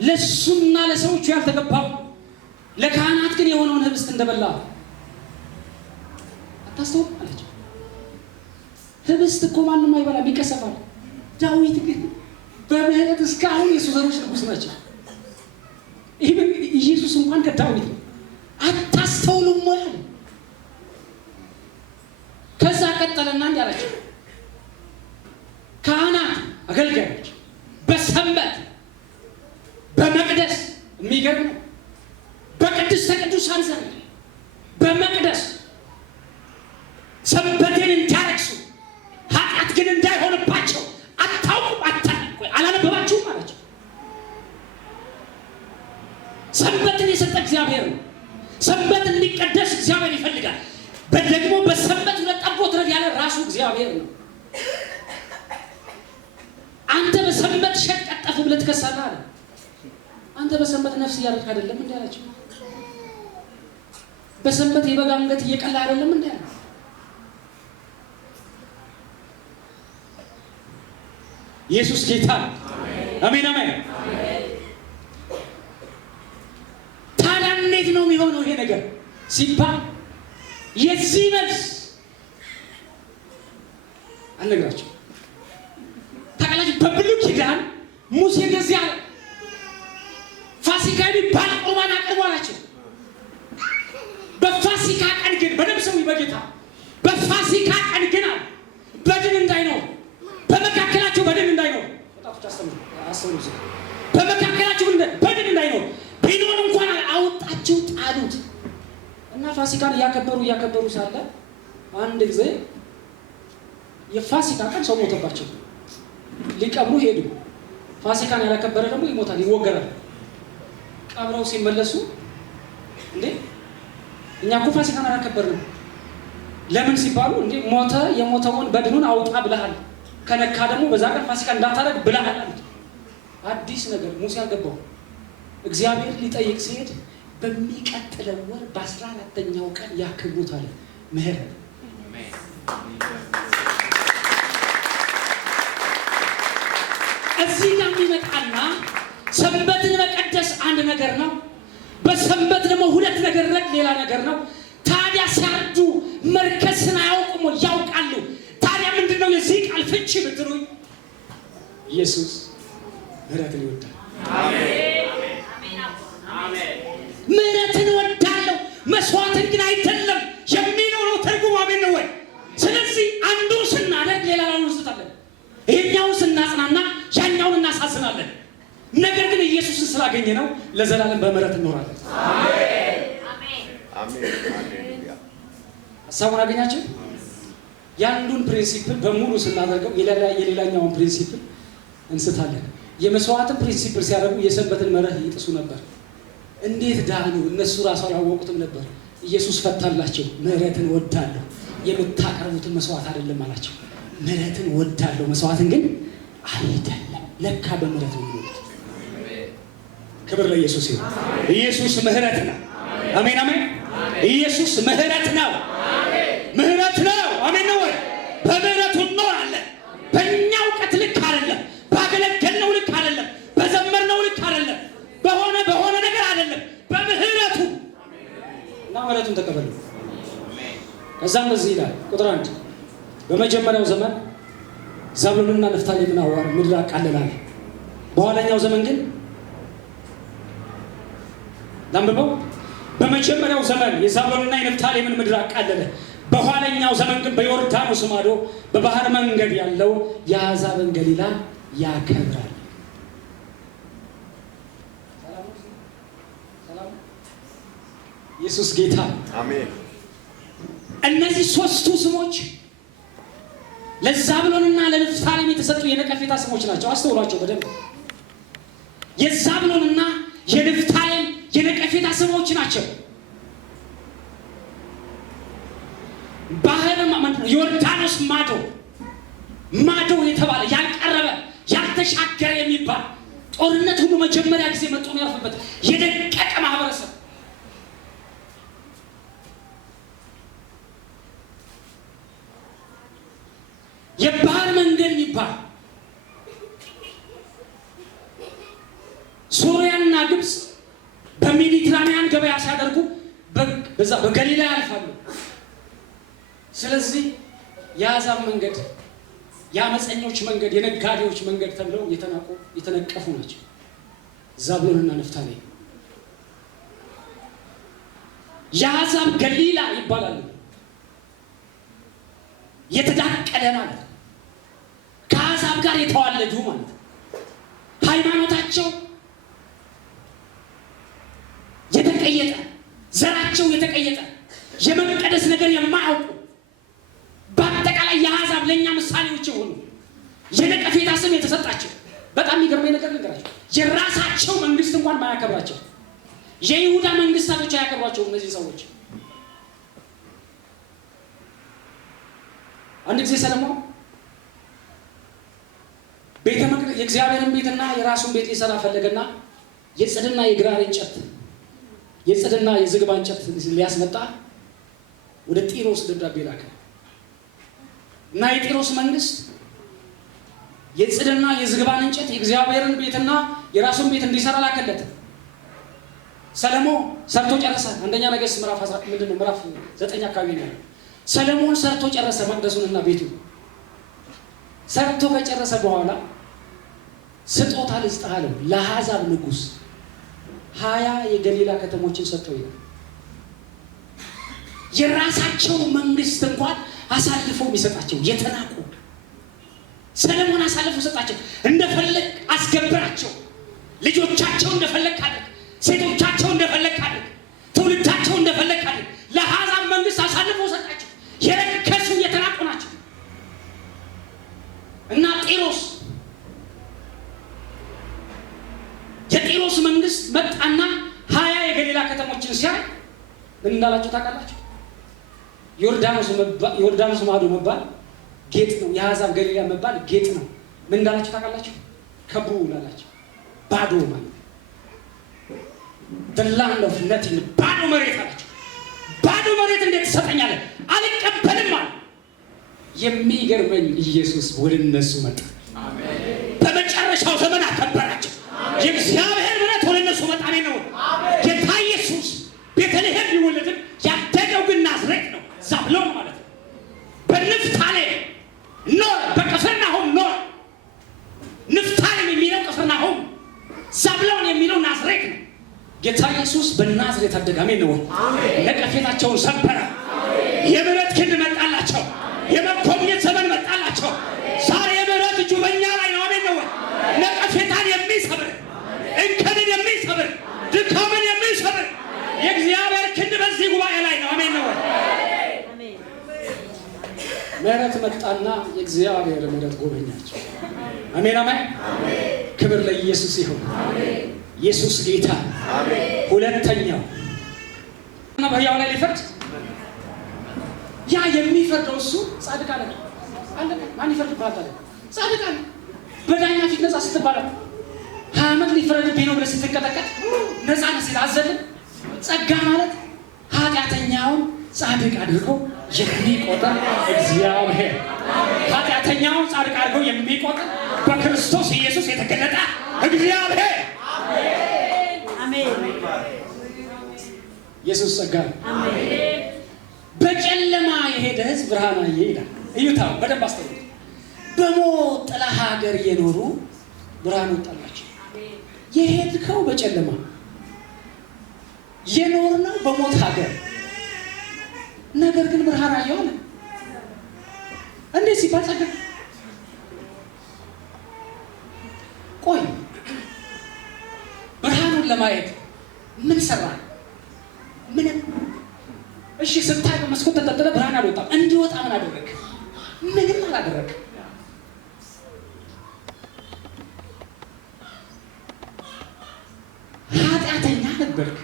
ለሱና ለሰዎቹ ያልተገባው ለካህናት ግን የሆነውን ህብስት እንደበላ አታስተውሉ አለች። ህብስት እኮ ማንም አይበላም፣ ይቀሰፋል። ዳዊት ግን በምህረት እስካሁን የሱ ዘሮች ንጉስ ናቸው። ይህን ኢየሱስ እንኳን ከዳዊት ነው። አታስተውሉም ወይ? ከዛ ቀጠለና እንዲህ አላቸው፣ ካህናት አገልጋዮች በሰንበት በመቅደስ የሚገርም ነው። በቅድስተ ቅዱሳን ዘንድ በመቅደስ ሰንበቴን እንዲያረክሱ ኃጢአት ግን እንዳይሆንባቸው አታውቁም? አላነበባችሁም አላቸው። ሰንበትን የሰጠ እግዚአብሔር ነው። ሰንበት እንዲቀደስ እግዚአብሔር ይፈልጋል። ደግሞ በሰንበት ሁለት ጠቦት ረድ ያለ ራሱ እግዚአብሔር ነው። አንተ በሰንበት ሸጥ ቀጠፉ ብለህ ትከሳለህ አለ። አንተ በሰንበት ነፍስ እያረድክ አይደለም እንዴ አላቸው። በሰንበት የበግ አንገት እየቀላ አይደለም እንዴ አለ። ኢየሱስ ጌታ ነው። አሜን አሜን። ታዲያ እንዴት ነው የሚሆነው ይሄ ነገር ሲባል የዚህ መልስ አልነግራችሁ። ታውቃላችሁ በብሉይ ኪዳን ሙሴ እንደዚህ አለ፣ ፋሲካ የሚባል ቁርባን አቅርቡ አላቸው። በፋሲካ ቀን ግን በነብሰው በጌታ በፋሲካ ቀን ግን አለ በድን እንዳይኖር በመካከላቸው በድን እንዳይኖር ወጣቶች አስተምሩ። በመካከላቸው በድን እንዳይኖር ቢኖር እንኳን አወጣቸው ጣሉት። እና ፋሲካን እያከበሩ ሳለ አንድ ጊዜ የፋሲካ ቀን ሰው ሞተባቸው። ሊቀብሩ ሄዱ። ፋሲካን ያላከበረ ደግሞ ይሞታል፣ ይወገራል። ቀብረው ሲመለሱ እንዴ እኛ እኮ ፋሲካን አላከበርንም ለምን ሲባሉ እንዴ ሞተ፣ የሞተውን በድኑን አውጣ ብለሃል፣ ከነካ ደግሞ በዛ ቀን ፋሲካ እንዳታረግ ብለሃል አሉት። አዲስ ነገር ሙሴ አልገባው። እግዚአብሔር ሊጠይቅ ሲሄድ በሚቀጥለው ወር በ14ኛው ቀን ያክብሩት አለ። ምህረት እዚህ ጋር የሚመጣና ሰንበትን መቀደስ አንድ ነገር ነው። በሰንበት ደግሞ ሁለት ነገር ሌላ ነገር ነው። ታዲያ ሲያርዱ መርከስን አያውቁም? ያውቃሉ። ታዲያ ምንድነው የዚህ ቃል ፍቺ ብትሉኝ፣ ኢየሱስ ምህረትን ይወዳል። ምህረትን እወዳለሁ መስዋዕትን ግን አይደለም የሚለው ነው ትርጉሙ። አሜን ነው ወይ? ስለዚህ አንዱን ስናደርግ ሌላውን እንስታለን፣ ይሄኛውን ስናጽናና ያኛውን እናሳዝናለን። ነገር ግን ኢየሱስን ስላገኘ ነው ለዘላለም በምህረት እንኖራለን። ሀሳቡን አገኛችሁ? የአንዱን ፕሪንሲፕል በሙሉ ስናደርገው የሌላኛውን ፕሪንሲፕል እንስታለን። የመስዋዕትን ፕሪንሲፕል ሲያደርጉ የሰንበትን መርህ ይጥሱ ነበር። እንዴት ዳኑ? እነሱ ራሱ አላወቁትም ነበር። ኢየሱስ ፈታላቸው። ምህረትን ወዳለሁ፣ የምታቀርቡትን መስዋዕት አይደለም አላቸው። ምህረትን ወዳለሁ፣ መስዋዕትን ግን አይደለም። ለካ በምህረት ነው የሚሉት። ክብር ለኢየሱስ ይሁን። ኢየሱስ ምህረት ነው። አሜን አሜን። ኢየሱስ ምህረት ነው። ምህረት ነው። አሜን ነው ወይ? በምህረቱ እንኖራለን። በእኛ እውቀት ልክ አይደለም፣ ባገለገልነው ልክ አይደለም፣ በዘመርነው ልክ አይደለም፣ በሆነ ነገር አይደለም፣ በምህረቱ እና ምህረቱን ተቀበሉ። ከዛም በዚህ ይላል ቁጥር 1 በመጀመሪያው ዘመን ዛብሎንና ንፍታሌምን አዋር ምድር አቃለላል። በኋለኛው ዘመን ግን ላምበው በመጀመሪያው ዘመን የዛብሎንና የንፍታሌምን ምድር አቃለለ። በኋለኛው ዘመን ግን በዮርዳኖስ ማዶ በባህር መንገድ ያለው የአሕዛብን ገሊላ ያከብራል። ሰላም ኢየሱስ ጌታ አሜን። እነዚህ ሶስቱ ስሞች ለዛብሎንና ለንፍታሌም የተሰጡ የነቀፌታ ስሞች ናቸው። አስተውሏቸው በደንብ። የዛብሎንና የንፍታሌም የነቀፌታ ስሞች ናቸው። ባህር ዮርዳኖስ ማዶ የተባለ ያልቀረበ ያልተሻገረ የሚባል ጦርነት ሁሉ መጀመሪያ ጊዜ መጥቶ ነው ያርፍበት የደቀቀ ማህበረሰብ የባህር መንገድ የሚባል ሶሪያና ግብፅ በሜዲትራኒያን ገበያ ሲያደርጉ በዛ በገሊላ ያልፋሉ። ስለዚህ የአሕዛብ መንገድ፣ የአመፀኞች መንገድ፣ የነጋዴዎች መንገድ ተብለው የተነቀፉ ናቸው ዛብሎንና ንፍታሌም። የአሕዛብ ገሊላ ይባላሉ። የተዳቀለ ማለት ከአሕዛብ ጋር የተዋለዱ ማለት ሃይማኖታቸው የተቀየጠ፣ ዘራቸው የተቀየጠ፣ የመቀደስ ነገር የማያውቁ በአጠቃላይ የአሕዛብ ለእኛ ምሳሌዎች የሆኑ የነቀፌታ ስም የተሰጣቸው። በጣም የሚገርመኝ ነገር ልንገራቸው። የራሳቸው መንግስት እንኳን ማያከብራቸው፣ የይሁዳ መንግስታቶች አያከብሯቸው እነዚህ ሰዎች። አንድ ጊዜ ሰለሞን ቤተ መቅደስ የእግዚአብሔርን ቤትና የራሱን ቤት ሊሰራ ፈለገና የጽድና የግራር እንጨት የጽድና የዝግባ እንጨት ሊያስመጣ ወደ ጢሮስ ደብዳቤ ላከ እና የጢሮስ መንግስት የጽድና የዝግባን እንጨት የእግዚአብሔርን ቤትና የራሱን ቤት እንዲሰራ ላከለት። ሰለሞን ሰርቶ ጨረሰ። አንደኛ ነገሥት ምዕራፍ 9 አካባቢ ነው። ሰለሞን ሰርቶ ጨረሰ መቅደሱንና ቤቱን። ሰርቶ ከጨረሰ በኋላ ስጦታ ልስጥህ አለው ለአሕዛብ ንጉሥ 20 የገሊላ ከተሞችን ሰጥተው ይላል። የራሳቸው መንግስት እንኳን አሳልፎ የሚሰጣቸው የተናቁ ሰለሞን አሳልፎ ሰጣቸው። እንደፈለግ አስገብራቸው፣ ልጆቻቸው እንደፈለግ ካደረግ፣ ሴቶቻቸው እንደፈለግ ካደረግ፣ ትውልዳቸው እንደፈለግ ካደረግ፣ ለአሕዛብ መንግስት አሳልፎ ሰጣቸው። የረከሱ የተናቁ ናቸው እና የጢሮስ መንግስት መጣና 20 የገሊላ ከተሞችን ሲያይ ምን እንዳላቸው ታውቃላችሁ? ዮርዳኖስ ማዶ መባል ጌጥ ነው። የአሕዛብ ገሊላ መባል ጌጥ ነው። ምን እንዳላቸው ታውቃላችሁ? ከቡ ላላቸው ባዶ ማለት the land of nothing ባዶ መሬት አላቸው። ባዶ መሬት እንዴት ትሰጠኛለህ? አልቀበልም አለ። የሚገርመኝ ኢየሱስ ወደ እነሱ መጣ። በመጨረሻው ዘመን አከበራቸው። የእግዚአብሔር ምሕረት ወደ እነሱ መጣ ነው። ጌታ ኢየሱስ ቤተልሔም ቢወለድም ያደገው ግን ናዝሬት ነው። ዛብሎን ማለት ነው። በንፍታሌም ኖረ፣ በቅፍርናሆም ኖረ። ንፍታሌም የሚለው ቅፍርናሆም፣ ዛብሎን የሚለው ናዝሬት ነው። ጌታ ኢየሱስ በናዝሬት አደገ። አሜን ነው። ነቀፌታቸውን ሰበረ። የምሕረት ክንድ መጣላቸው። የመኮንነት ዘመን መጣላቸው። ዛሬ የምሕረት እጁ በእኛ ላይ ነው። አሜን ነው። ነቀፌታን የሚሰብር፣ እንከንን የሚሰብር፣ ድካምን የሚሰብር የእግዚአብሔር ክንድ በዚህ ጉባኤ ላይ ነው። አሜን ነው። ምሕረት መጣና የእግዚአብሔር ምሕረት ጎበኛቸው። አሜን አሜን። ክብር ለኢየሱስ ይሁን። ኢየሱስ ጌታ። ሁለተኛው እና በሕያው ላይ ሊፈርድ ያ የሚፈርደው እሱ ጻድቅ አለ። ማን ይፈርድብሃል? ጻድቅ አለ። በዳኛ ፊት ነፃ ስትባል ዓመት ሊፈረድብኝ ነው ብለህ ስትንቀጠቀጥ ነፃነት ሲላዘልን ጸጋ ማለት ኃጢአተኛውን ጻድቅ አድርጎ የሚቆጥር እግዚአብሔር ኃጢአተኛውን ጻድቅ አድርጎ የሚቆጥር በክርስቶስ ኢየሱስ የተገለጠ እግዚአብሔር አሜን። ኢየሱስ ጸጋ አሜን። በጨለማ የሄደ ሕዝብ ብርሃን አየ ይላል። እዩታው በደንብ አስተውሉ። በሞት ጥላ ሀገር የኖሩ ብርሃን ወጣላቸው። የሄድከው በጨለማ የኖርነው በሞት ሀገር ነገር ግን ብርሃን አየሁ አለ። እንዴት ሲባል ጸጋ ቆይ ብርሃኑን ለማየት ምን ሰራ? ምንም። እሺ ስታይ በመስኮት ተጠጥለ ብርሃን አልወጣም። እንዲወጣ ምን አደረግ? ምንም አላደረግ። ኃጢአተኛ ነበርክ።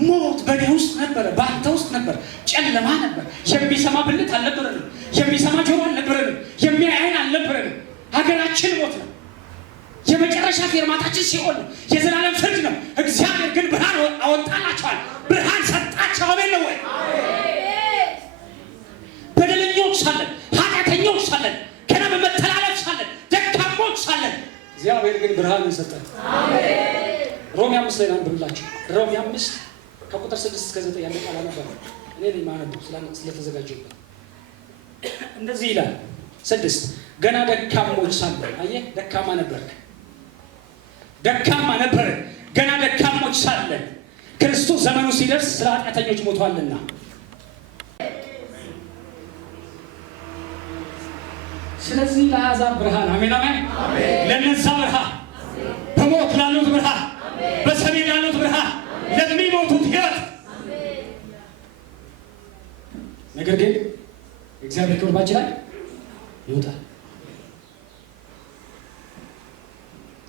ሞት በኔ ውስጥ ነበረ፣ በአንተ ውስጥ ነበር። ጨለማ ነበር። የሚሰማ ብልት አልነበረንም። የሚሰማ ጆሮ አልነበረንም። የሚያይ ዓይን አልነበረንም። ሀገራችን ሞት ነው። የመጨረሻ ፌርማታችን ሲኦል ነው። የዘላለም ፍርድ ነው። እግዚአብሔር ግን ብርሃን አወጣላቸዋል። ብርሃን ሰጣቸው። አሜን ነው ወይ? በደለኞች ሳለን፣ ኃጢአተኞች ሳለን፣ ገና በመተላለፍ ሳለን፣ ደካሞች ሳለን እግዚአብሔር ግን ብርሃንን ሰጠን። ሮሜ 5 ላይ አንብብላችሁ። ሮሜ 5 ከቁጥር 6 እስከ 9 ያለ ቃል ነበር። እኔ ነኝ ማነበው ስለተዘጋጀሁበት። እንደዚህ ይላል 6 ገና ደካሞች ሳለን። አየህ፣ ደካማ ነበርክ። ደካማ ነበር። ገና ደካሞች ሳለን ክርስቶስ ዘመኑ ሲደርስ ስለ ኃጢአተኞች ሞቷልና። ስለዚህ ለአሕዛብ ብርሃን፣ አሜን አሜን፣ ለነዛ ብርሃን፣ በሞት ላሉት ብርሃን፣ በሰሜን ላሉት ብርሃን፣ ለሚሞቱት ሕይወት። ነገር ግን እግዚአብሔር ከልባችን ላይ ይወጣል።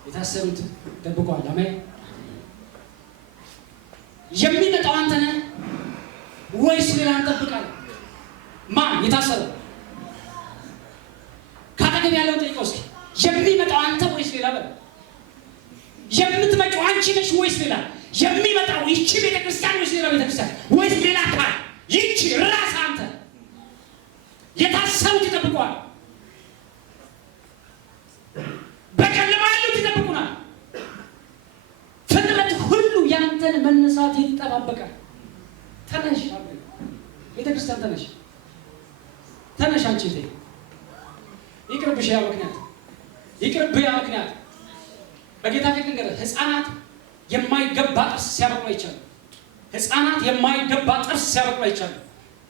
የታሰሩት ደብቀዋል። አሜን። የሚመጣው አንተ ነህ ወይስ ሌላ እንጠብቃለን? ማን የታሰረው? ካጠገብ ያለውን ጠይቀው እስኪ። የሚመጣው አንተ ወይስ ሌላ? በል። የምትመጪው አንቺ ነሽ ወይስ ሌላ? የሚመጣው ይቺ ቤተክርስቲያን ወይስ ሌላ ቤተክርስቲያን ወይስ ሌላ አካል? ይቺ ራስ አንተ። የታሰሩት ይጠብቀዋል። በጨለማ ያሉት ይጠብቁናል። ፍጥረት ሁሉ ያንተን መነሳት ይጠባበቃል። ተነሽ ቤተክርስቲያን፣ ተነሽ ተነሽ። አንቺ ዜ ይቅርብሽ ያ ምክንያት፣ ይቅርብህ ያ ምክንያት። በጌታ ፊት ልንገርህ፣ ሕፃናት የማይገባ ጥርስ ሲያበቅሉ አይቻልም። ሕፃናት የማይገባ ጥርስ ሲያበቅሉ አይቻልም።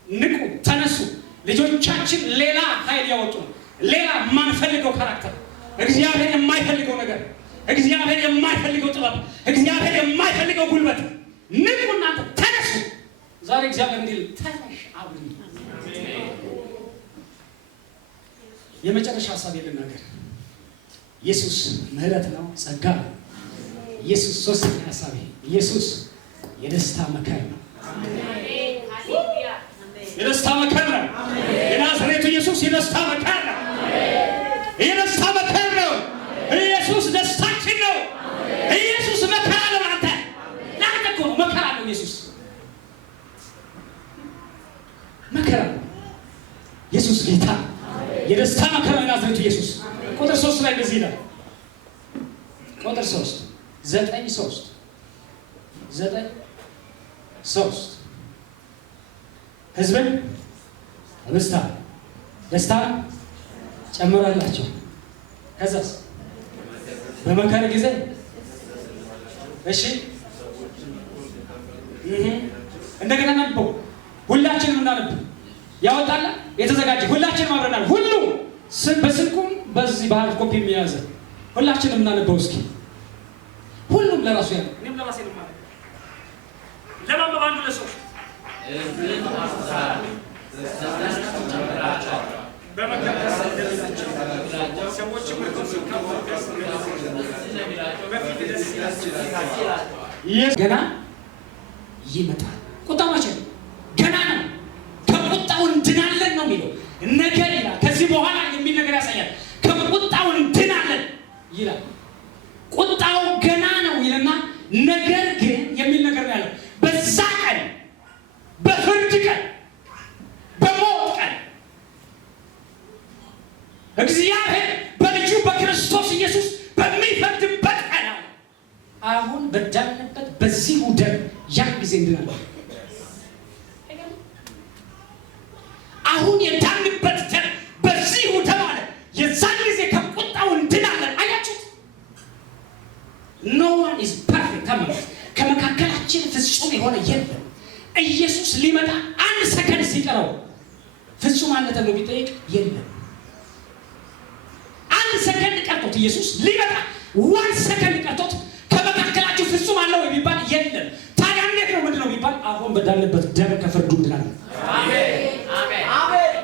ንቁ፣ ተነሱ። ልጆቻችን ሌላ ኃይል ያወጡ ነው። ሌላ የማንፈልገው ካራክተር፣ እግዚአብሔር የማይፈልገው ነገር፣ እግዚአብሔር የማይፈልገው ጥበብ፣ እግዚአብሔር የማይፈልገው ጉልበት። ንቁ እናንተ፣ ተነሱ። ዛሬ እግዚአብሔር እንዲል ተነሽ አብሪ። የመጨረሻ ሀሳብ ልናገር። ኢየሱስ ምህረት ነው፣ ጸጋ ነው። ኢየሱስ ሶስተኛ ሀሳቤ፣ ኢየሱስ የደስታ መከር ነው። የደስታ መከር ነው። የናዝሬቱ ኢየሱስ የደስታ መከር ነው። የደስታ መከር ነው። ኢየሱስ ደስታችን ነው። ኢየሱስ መከራ ነው። ለአንተ እኮ ነው መከራ ነው። ኢየሱስ መከራ ነው። ኢየሱስ ጌታ የደስታ መከራ ነው። የናዝሬቱ ኢየሱስ ቁጥር 3 ላይ እንደዚህ ይላል። ቁጥር 3 9:3 ሕዝብን አብዝታ ደስታ ጨምራላቸው። ከዛስ በመከራ ጊዜ እሺ፣ እንደገና ነበር። ሁላችንም እናነብ። ያወጣላ የተዘጋጀ ሁላችንም አብረናል። ሁሉ በስልኩም በዚህ ባህል ኮፒ የሚያዘ ሁላችንም እናነበው እስኪ። ሁሉም ለራሱ ያለ፣ እኔም ለራሴ ነው ማለት ለማንበብ አንዱ ለሰው ገና ይመጣል። ቁጣው መቼ ነው? ገና ነው። ከቁጣው እንድናለን ነው የሚለው ነገር ይላል። ከዚህ በኋላ የሚል ነገር ያሳያል። ከቁጣው እንድናለን ይላል። ቁጣው በፍርድ ቀን፣ በሞት ቀን እግዚአብሔር በልጁ በክርስቶስ ኢየሱስ በሚፈርድበት ቀን አሁን በዳንበት በዚህ ደም ያን ጊዜ እንድናለን። አሁን የዳንበት ደም በዚህ ደም አለ የዛን ጊዜ ከቁጣው እንድናለን። አያችሁት? no one is perfect ማለት ከመካከላችን ፍጹም የሆነ የለም። ኢየሱስ ሊመጣ አንድ ሰከንድ ሲቀረው ፍጹም አለ ተብሎ ቢጠይቅ የለም። አንድ ሰከንድ ቀርቶት ኢየሱስ ሊመጣ ዋን ሰከንድ ቀርቶት ከመካከላችሁ ፍጹም አለ ወይ ቢባል የለም። ታዲያ እንዴት ነው ምንድነው ቢባል አሁን በዳንበት ደም ከፍርዱ እንድናለን። አሜን አሜን አሜን።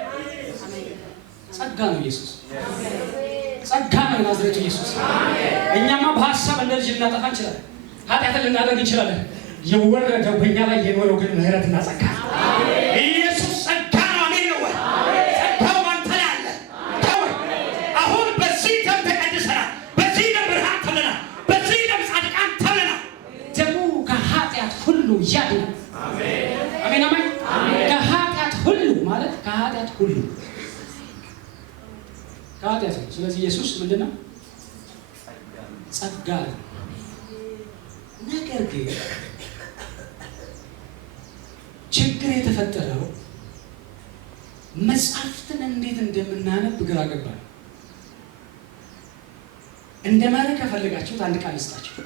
ጸጋ ነው ኢየሱስ፣ ጸጋ ነው ናዝሬቱ ኢየሱስ። እኛማ በሐሳብ እንደዚህ ልናጠፋ እንችላለን፣ ኃጢአትን ልናደርግ እንችላለን። የወረደው በእኛ ላይ የኖረው ግን ምህረትና ጸጋ ነው። ኢየሱስ ጸጋ ነው። አሜን ነው ወይ? ጸጋው ባንተ ላይ አለ። አሁን በዚህ ደም ተቀድሰናል፣ በዚህ ደም ብርሃን ተብለናል፣ በዚህ ደም ጻድቃን ተብለናል። ደሙ ከኃጢአት ሁሉ ያድናል። አሜን አሜን። ከኃጢአት ሁሉ ማለት ከኃጢአት ሁሉ ከኃጢአት ሁሉ። ስለዚህ ኢየሱስ ምንድነው? ጸጋ ነው። ነገር ግን ችግር የተፈጠረው መጽሐፍትን እንዴት እንደምናነብ ግራ ገባን። እንደማለት ከፈለጋችሁት አንድ ቃል ልስጣችሁ።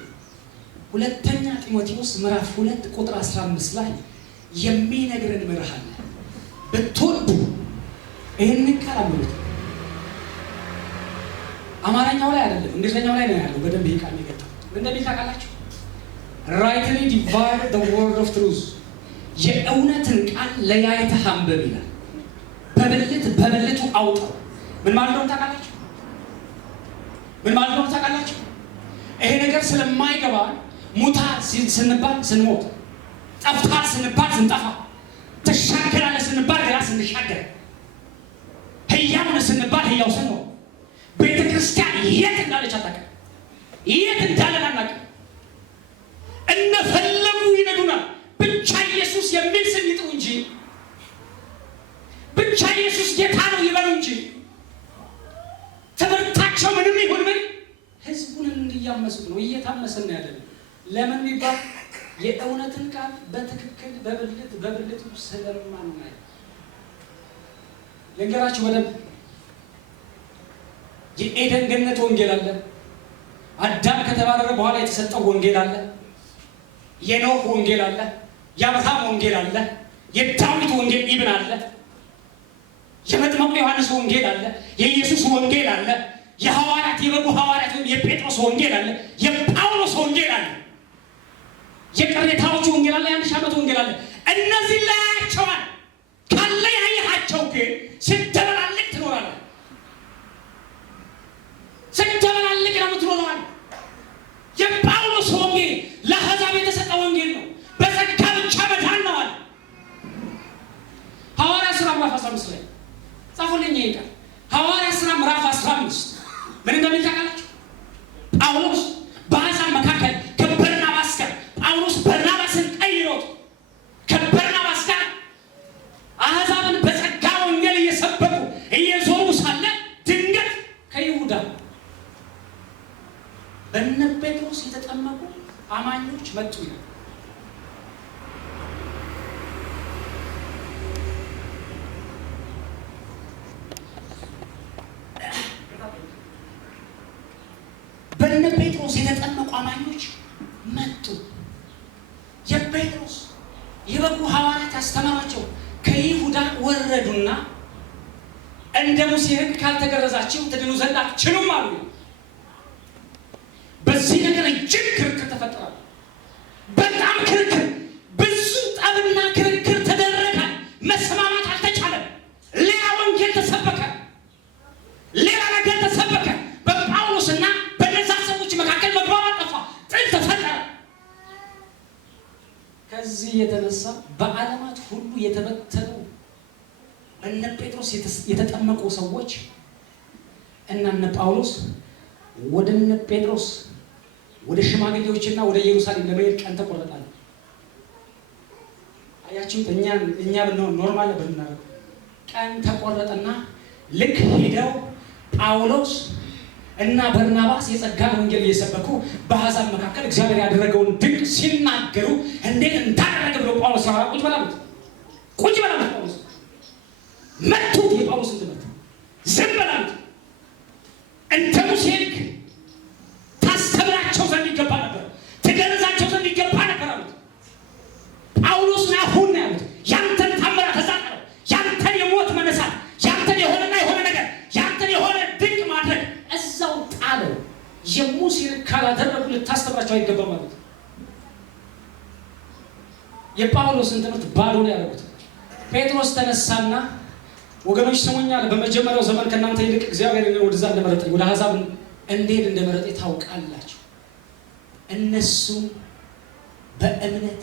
ሁለተኛ ጢሞቴዎስ ምዕራፍ 2 ቁጥር 15 ላይ የሚነግረን ምርሃን ብትወዱ ይህንን ቃል አምኑት። አማርኛው ላይ አይደለም እንግሊዝኛው ላይ ነው ያለው። በደንብ ይሄ ቃል ይገጣል። እንደዚህ ታውቃላችሁ። rightly divide the word of truth የእውነትን ቃል ለያይተህ አንብብ ይላል። በብልቱ አውጣው። ምን ማለት ነው ታውቃላችሁ? ምን ማለት ነው ታውቃላችሁ? ይሄ ነገር ስለማይገባ ሙታን ስንባል ስንሞት፣ ጠፍታል ስንባል ስንጠፋ፣ ተሻገራለህ ስንባል ገና ስንሻገር፣ ሕያው ነህ ስንባል ሕያው ስንሆን፣ ቤተ ክርስቲያን የት እንዳለች አታውቅም፣ የት እንዳለን አናውቅም። እነፈለጉ ይነዱናል። ብቻ ኢየሱስ የሚል ስም ይጥሩ እንጂ፣ ብቻ ኢየሱስ ጌታ ነው ይበሉ እንጂ፣ ትምህርታቸው ምንም ይሁን ምን ህዝቡን እንዲያመሱት ነው። እየታመሰን ነው ያለን። ለምን ቢባል የእውነትን ቃል በትክክል በብልቱ ስለማናይ። ልንገራችሁ በደንብ። የኤደን ገነት ወንጌል አለ። አዳም ከተባረረ በኋላ የተሰጠው ወንጌል አለ። የኖህ ወንጌል አለ። የአብርሃም ወንጌል አለ። የዳዊት ወንጌል ኢብን አለ። የመጥምቁ ዮሐንስ ወንጌል አለ። የኢየሱስ ወንጌል አለ። የሐዋርያት የበጉ ሐዋርያት ወይም የጴጥሮስ ወንጌል አለ። የጳውሎስ ወንጌል አለ። የቅሬታዎቹ ወንጌል አለ። የአንድ ሺህ ዓመት ወንጌል አለ። እነዚህ ለያቸዋል። ካለያየሃቸው ግን ስትደበላልቅ ትኖራለህ። ስትደበላልቅ ነው የምትኖረዋል። የጳውሎስ ወንጌል ለአሕዛብ የተሰጠ ወንጌል ነው። በጸጋ ብቻ መዳን ነው አለ። ሐዋርያት ሥራ ምዕራፍ 15 ላይ ጻፉልኝ ይሄ ቃል። ሐዋርያት ሥራ ምዕራፍ 15 ምን እንደሚል ታውቃላችሁ? ጳውሎስ በአሕዛብ መካከል ከበርናባስ ጋር ጳውሎስ በርናባስን ቀይሮት ከበርናባስ ጋር አሕዛብን በጸጋ ወንጌል እየሰበኩ እየዞሩ ሳለ ድንገት ከይሁዳ በእነ ጴጥሮስ የተጠመቁ አማኞች መጡ ይላል። በእነ ጴጥሮስ የተጠመቁ አማኞች መጡ። የጴጥሮስ የበጉ ሐዋርያት ያስተማራቸው ከይሁዳ ወረዱና እንደ ሙሴ ሕግ ካልተገረዛችሁ ትድኑ ዘንድ አትችሉም አሉ። በዚህ ነገር እጅግ ክርክር ተፈጠረ። በጣም ክርክር፣ ብዙ ጠብና ክርክር ተደረገ። መስማማት አልተቻለም። ሌላ ወንጌል ተሰበከ፣ ሌላ ነገር ተሰበከ። በጳውሎስና በነዛ ሰዎች መካከል መግባባት ጠፋ፣ ጥል ተፈጠረ። ከዚህ የተነሳ በዓለማት ሁሉ የተበተኑ እነ ጴጥሮስ የተጠመቁ ሰዎች እና እነ ጳውሎስ ወደ እነ ጴጥሮስ ወደ ሽማግሌዎችና ወደ ኢየሩሳሌም ለመሄድ ቀን ተቆረጣለ። አያችሁት? እኛ ብንሆን ኖርማል ነበር የምናደርገው። ቀን ተቆረጠና ልክ ሄደው ጳውሎስ እና በርናባስ የጸጋን ወንጌል እየሰበኩ በአሕዛብ መካከል እግዚአብሔር ያደረገውን ድንቅ ሲናገሩ እንዴት እንዳደረገ ብሎ ጳውሎስ ያወራ ቁጭ በላሉት ጳውሎስ መቱት። የጳውሎስን ትምህርት ዝም በላሉት። እንደ ሙሴ ሕግ ታስተምራቸው ዘንድ ይገባ ነበር፣ ትገርዛቸው ዘንድ ይገባ ነበር አሉት። ጳውሎስን አሁን ነው ያሉት። ያንተን ታምራት ተዛቀረው፣ ያንተን የሞት መነሳት፣ ያንተን የሆነና የሆነ ነገር፣ ያንተን የሆነ ድንቅ ማድረግ እዛው ጣለው። የሙሴ ሕግ ካላደረጉ ልታስተምራቸው አይገባም ማለት። የጳውሎስን ትምህርት ባዶ ነው ያደረጉት። ጴጥሮስ ተነሳና ወገኖች ስሙኛል፣ በመጀመሪያው ዘመን ከእናንተ ይልቅ እግዚአብሔር ወደዛ እንደመረጠኝ ወደ አሕዛብ እንዴት እንደመረጠኝ ታውቃላችሁ። እነሱ በእምነት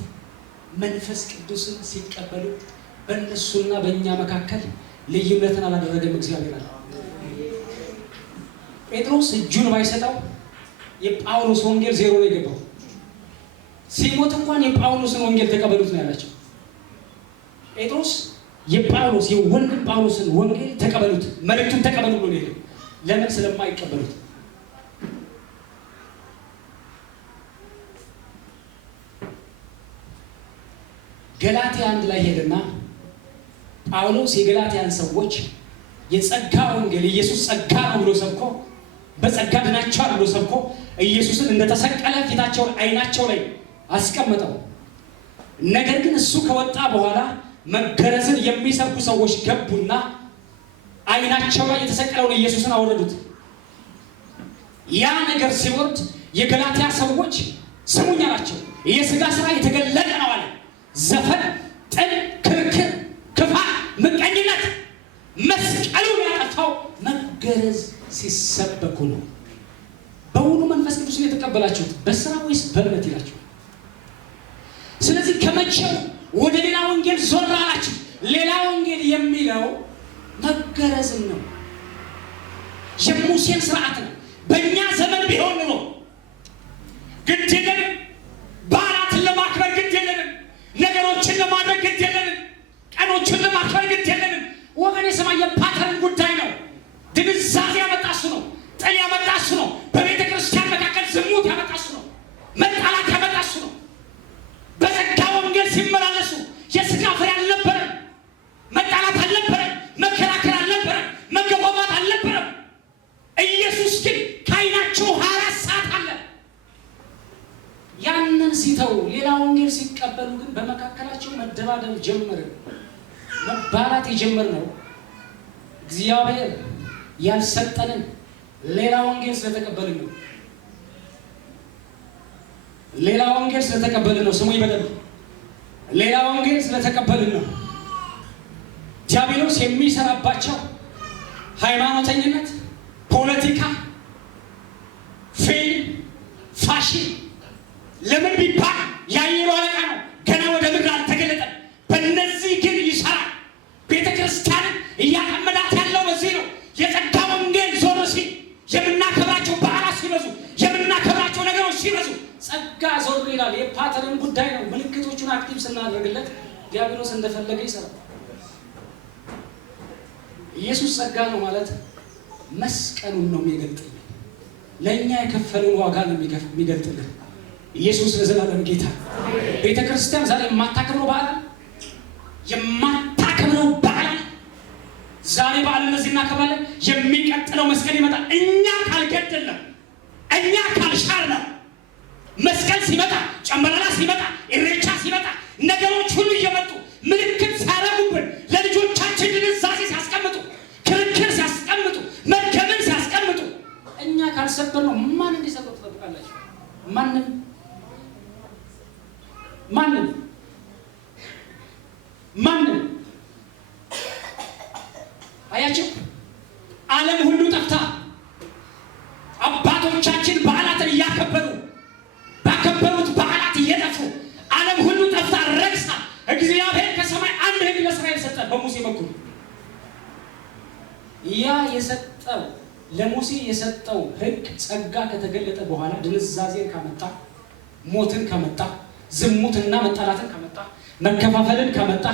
መንፈስ ቅዱስን ሲቀበሉ በእነሱና በእኛ መካከል ልዩነትን አላደረገም እግዚአብሔር አለ። ጴጥሮስ እጁን ባይሰጠው የጳውሎስ ወንጌል ዜሮ ነው የገባው። ሲሞት እንኳን የጳውሎስን ወንጌል ተቀበሉት ነው ያላቸው። ጴጥሮስ የጳውሎስ የወንጌል ጳውሎስን ወንጌል ተቀበሉት፣ መልእክቱን ተቀበሉ ብሎ ነው። ለምን? ስለማይቀበሉት። ገላትያ 1 ላይ ሄደና ጳውሎስ የገላትያን ሰዎች የጸጋ ወንጌል ኢየሱስ ጸጋ ነው ብሎ ሰብኮ በጸጋ ድናቸዋል ብሎ ሰብኮ ኢየሱስን እንደተሰቀለ ፊታቸውን አይናቸው ላይ አስቀመጠው። ነገር ግን እሱ ከወጣ በኋላ መገረዝን የሚሰብኩ ሰዎች ገቡና አይናቸው ላይ የተሰቀለውን ኢየሱስን አወረዱት። ያ ነገር ሲወርድ የገላትያ ሰዎች ስሙኝ አላቸው፣ የሥጋ ሥራ የተገለጠ ነው አለ። ዘፈን፣ ጥል፣ ክርክር፣ ክፋት፣ ምቀኝነት መስቀሉን ያጠፋው መገረዝ ሲሰበኩ ነው። በውኑ መንፈስ ቅዱስን የተቀበላችሁት በስራ ወይስ በእምነት ይላችኋል። ስለዚህ ከመቼው ወደ ሌላ ወንጌል ዞር አላችሁ? ሌላ ወንጌል የሚለው መገረዝን ነው፣ የሙሴን ስርዓት ነው። በእኛ ዘመን ቢሆን ኑሮ ግድ የለንም፣ በዓላትን ለማክበር ግድ የለንም፣ ነገሮችን ለማድረግ ግድ የለንም፣ ቀኖችን ለማክበር ግድ የለንም። ወገን የሰማይ የፓተርን ጉዳይ ነው። ድንዛዜ ያመጣ እሱ ነው። ጥል ያመጣ እሱ ነው። በቤተ ክርስቲያን መካከል ዝሙት ያመጣ እሱ ነው። መጣላት ያመጣ እሱ ነው። በጸጋ ወንጌል ሲመላለሱ የሥጋ ፍሬ አልነበረም። መጣላት አልነበረም። መከራከር አልነበረም። መገባባት አልነበረም። ኢየሱስ ግን ከዓይናቸው 24 ሰዓት አለ። ያንን ሲተው ሌላ ወንጌል ሲቀበሉ ግን በመካከላቸው መደባደብ ጀመረ። መባላት የጀመርነው እግዚአብሔር ያልሰጠንን ሌላ ወንጌል ስለተቀበልን ነው። ሌላ ወንጌል ስለተቀበልን ነው። ስሙ ይበደል። ሌላ ወንጌል ስለተቀበልን ነው። ዲያብሎስ የሚሰራባቸው ሃይማኖተኝነት፣ ፖለቲካ፣ ፊልም፣ ፋሽን ለምን ቢባል የአየሩ አለቃ ነው። ገና ወደ ምድር አልተገለጠም። በእነዚህ ግን ይሰራል። ቤተ ክርስቲያንን እያጠመዳት ያለው በዚህ ነው። የጸጋ ወንጌል ዞር ሲል የምናከብራቸው በዓላት ሲበዙ፣ የምናከብራቸው ነገሮች ሲበዙ ጸጋ ዞር ይላል። የፓተርን ጉዳይ ነው። ምልክቶቹን አክቲቭ ስናደርግለት ዲያብሎስ እንደፈለገ ይሰራል። ኢየሱስ ጸጋ ነው ማለት መስቀሉን ነው የሚገልጥልን። ለእኛ የከፈለውን ዋጋ ነው የሚገልጥልን። ኢየሱስ ለዘላለም ጌታ። ቤተ ክርስቲያን ዛሬ የማታከብረው በዓል ዛሬ በዓል እነዚህ እናከብራለን። የሚቀጥለው መስቀል ይመጣል። እኛ ካልገደልነው፣ እኛ ካልሻርነው፣ መስቀል ሲመጣ፣ ጨምበላላ ሲመጣ፣ ኢሬቻ ሲመጣ፣ ነገሮች ሁሉ እየመጡ ምልክት ሲያደርጉብን፣ ለልጆቻችን ድንዛዜ ሲያስቀምጡ፣ ክርክር ሲያስቀምጡ፣ መርገምን ሲያስቀምጡ፣ እኛ ካልሰበርነው ማን እንዲሰብር ትጠብቃላችሁ? ማንም አያችሁ። ዓለም ሁሉ ጠፍታ አባቶቻችን በዓላትን እያከበሩ ባከበሩት በዓላት እየጠፉ ዓለም ሁሉ ጠፍታ ረክሳ እግዚአብሔር ከሰማይ አንድ ሕግ ለእስራኤል ሰጠ በሙሴ በኩል። ያ የሰጠው ለሙሴ የሰጠው ሕግ ጸጋ ከተገለጠ በኋላ ድንዛዜን ካመጣ፣ ሞትን ካመጣ፣ ዝሙትና መጣላትን ካመጣ፣ መከፋፈልን ከመጣ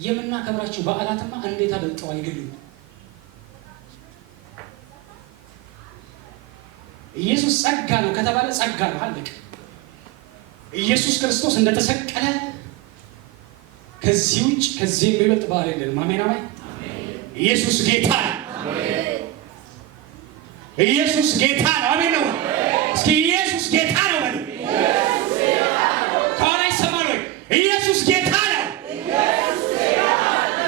የምናከብራቸው በዓላትማ እንዴት አበልጠው አይገሉም። ኢየሱስ ጸጋ ነው ከተባለ ጸጋ ነው፣ አለቀ። ኢየሱስ ክርስቶስ እንደተሰቀለ ከዚህ ውጭ ከዚህ የሚበልጥ በዓል የለንም። አሜን አሜን። ኢየሱስ ጌታ ነው። ኢየሱስ ጌታ ነው። አሜን ነው። እስኪ ኢየሱስ ጌታ ነው በሉ። ከኋላ ይሰማል ወይ? ኢየሱስ ጌታ ነው።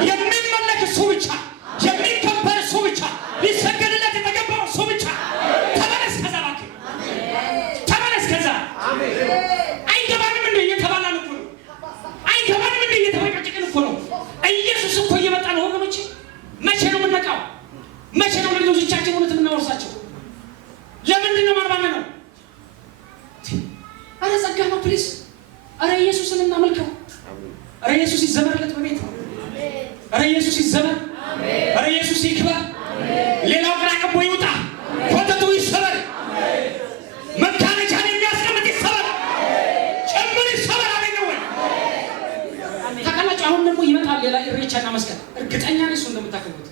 የሚመለክ እሱ ብቻ፣ የሚከበር እሱ ብቻ፣ ሊሰገድለት የተገባው እሱ ብቻ። ተመለስ ከዛ እባክህ፣ ተመለስ ከዛ። አይገባንም እንደ እየተባላን እኮ ነው። አይገባንም እንደ እየተበቀጭቅን እኮ ነው። ኢየሱስ እኮ እየመጣ ነው ወገኖች። መቼ ነው የምንነቃው? መቼ ነው ለልጆቻችን እውነት የምናወርሳቸው? ለምንድን ነው ማርባነ ነው? አረ ጸጋ ነው ፕሊስ። አረ ኢየሱስን እናመልከው። አረ ኢየሱስ ይዘመርለት በቤት። አረ ኢየሱስ ይዘመር። አረ ኢየሱስ ይክበር። ሌላው ግራ ቀቦ ይውጣ፣ ኮተቱ ይሰበር፣ መካነቻን የሚያስቀምጥ ይሰበር፣ ጭምር ይሰበር። አሜን ነው ወይ? ታውቃላችሁ አሁን ደግሞ ይመጣል ሌላ ኢሬቻና መስቀል። እርግጠኛ ነኝ እሱን እንደምታከብሩት፣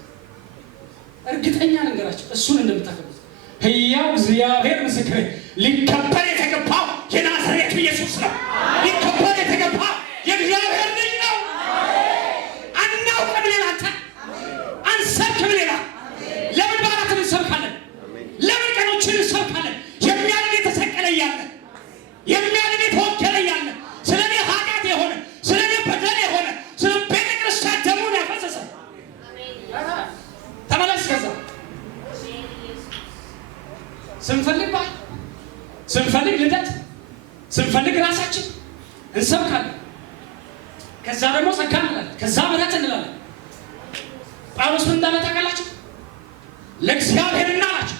እርግጠኛ ነገራችሁ እሱን እንደምታከብሩት። ሕያው እግዚአብሔር ምስክሬ፣ ሊከበር የተገባው የናዝሬቱ ኢየሱስ ነው። ሊከበር የተገባው የእግዚአብሔር ልጅ ነው። አናውቅም ሌላ፣ አንሰብክም ሌላ። ለምን በዓላትን እንሰብካለን? ለምን ቀኖችን እንሰብካለን? የሚያድን የተሰቀለ እያለ፣ የሚያድን የተወገረ እያለ፣ ስለ እኔ ኃጢአት የሆነ፣ ስለ እኔ በደል የሆነ፣ ስለ ቤተ ክርስቲያን ደሙን ያፈሰሰ። ተመለስ ከዛ። ስንፈልግ በዓል፣ ስንፈልግ ልደት፣ ስንፈልግ ራሳችን እንሰብካለን። ከዛ ደግሞ ጸጋ እንላለን፣ ከዛ ምሕረት እንላለን። ጳውሎስ ምን እንዳለ ታውቃላችሁ? ለእግዚአብሔርና አላቸው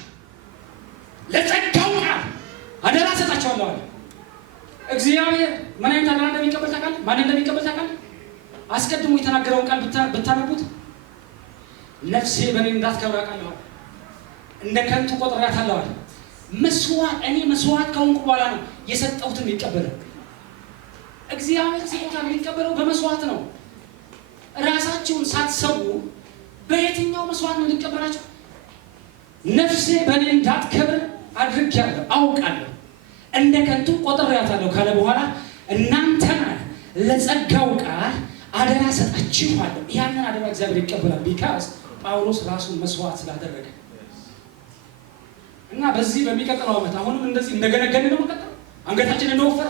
ለጸጋው ቃል አደራ ሰጣቸዋለሁ አለ። እግዚአብሔር ምን አይነት አደራ እንደሚቀበል ታውቃለህ? ማን እንደሚቀበል ታውቃለህ? አስቀድሞ የተናገረውን ቃል ብታነቡት ነፍሴ በእኔ እንዳትከብር አውቃለሁ፣ እንደ ከንቱ ቆጥሬያታለሁ አለ። መስዋዕት፣ እኔ መስዋዕት ከሆንኩ በኋላ ነው የሰጠሁትን የሚቀበለው። እግዚአብሔር ስጦታ የሚቀበለው በመስዋዕት ነው። ራሳቸውን ሳትሰው በየትኛው መስዋዕት ነው ሊቀበላቸው? ነፍሴ በእኔ እንዳትከብር አድርጌያለሁ፣ አውቃለሁ፣ እንደ ከንቱ ቆጥሬያታለሁ ካለ በኋላ እናንተን ለጸጋው ቃል አደራ ሰጣችኋለሁ። ያንን አደራ እግዚአብሔር ይቀበላል። ቢካዝ ጳውሎስ ራሱን መስዋዕት ስላደረገ እና በዚህ በሚቀጥለው ዓመት አሁንም እንደዚህ እንደገነገን ነው መቀጠል። አንገታችን እንደወፈረ፣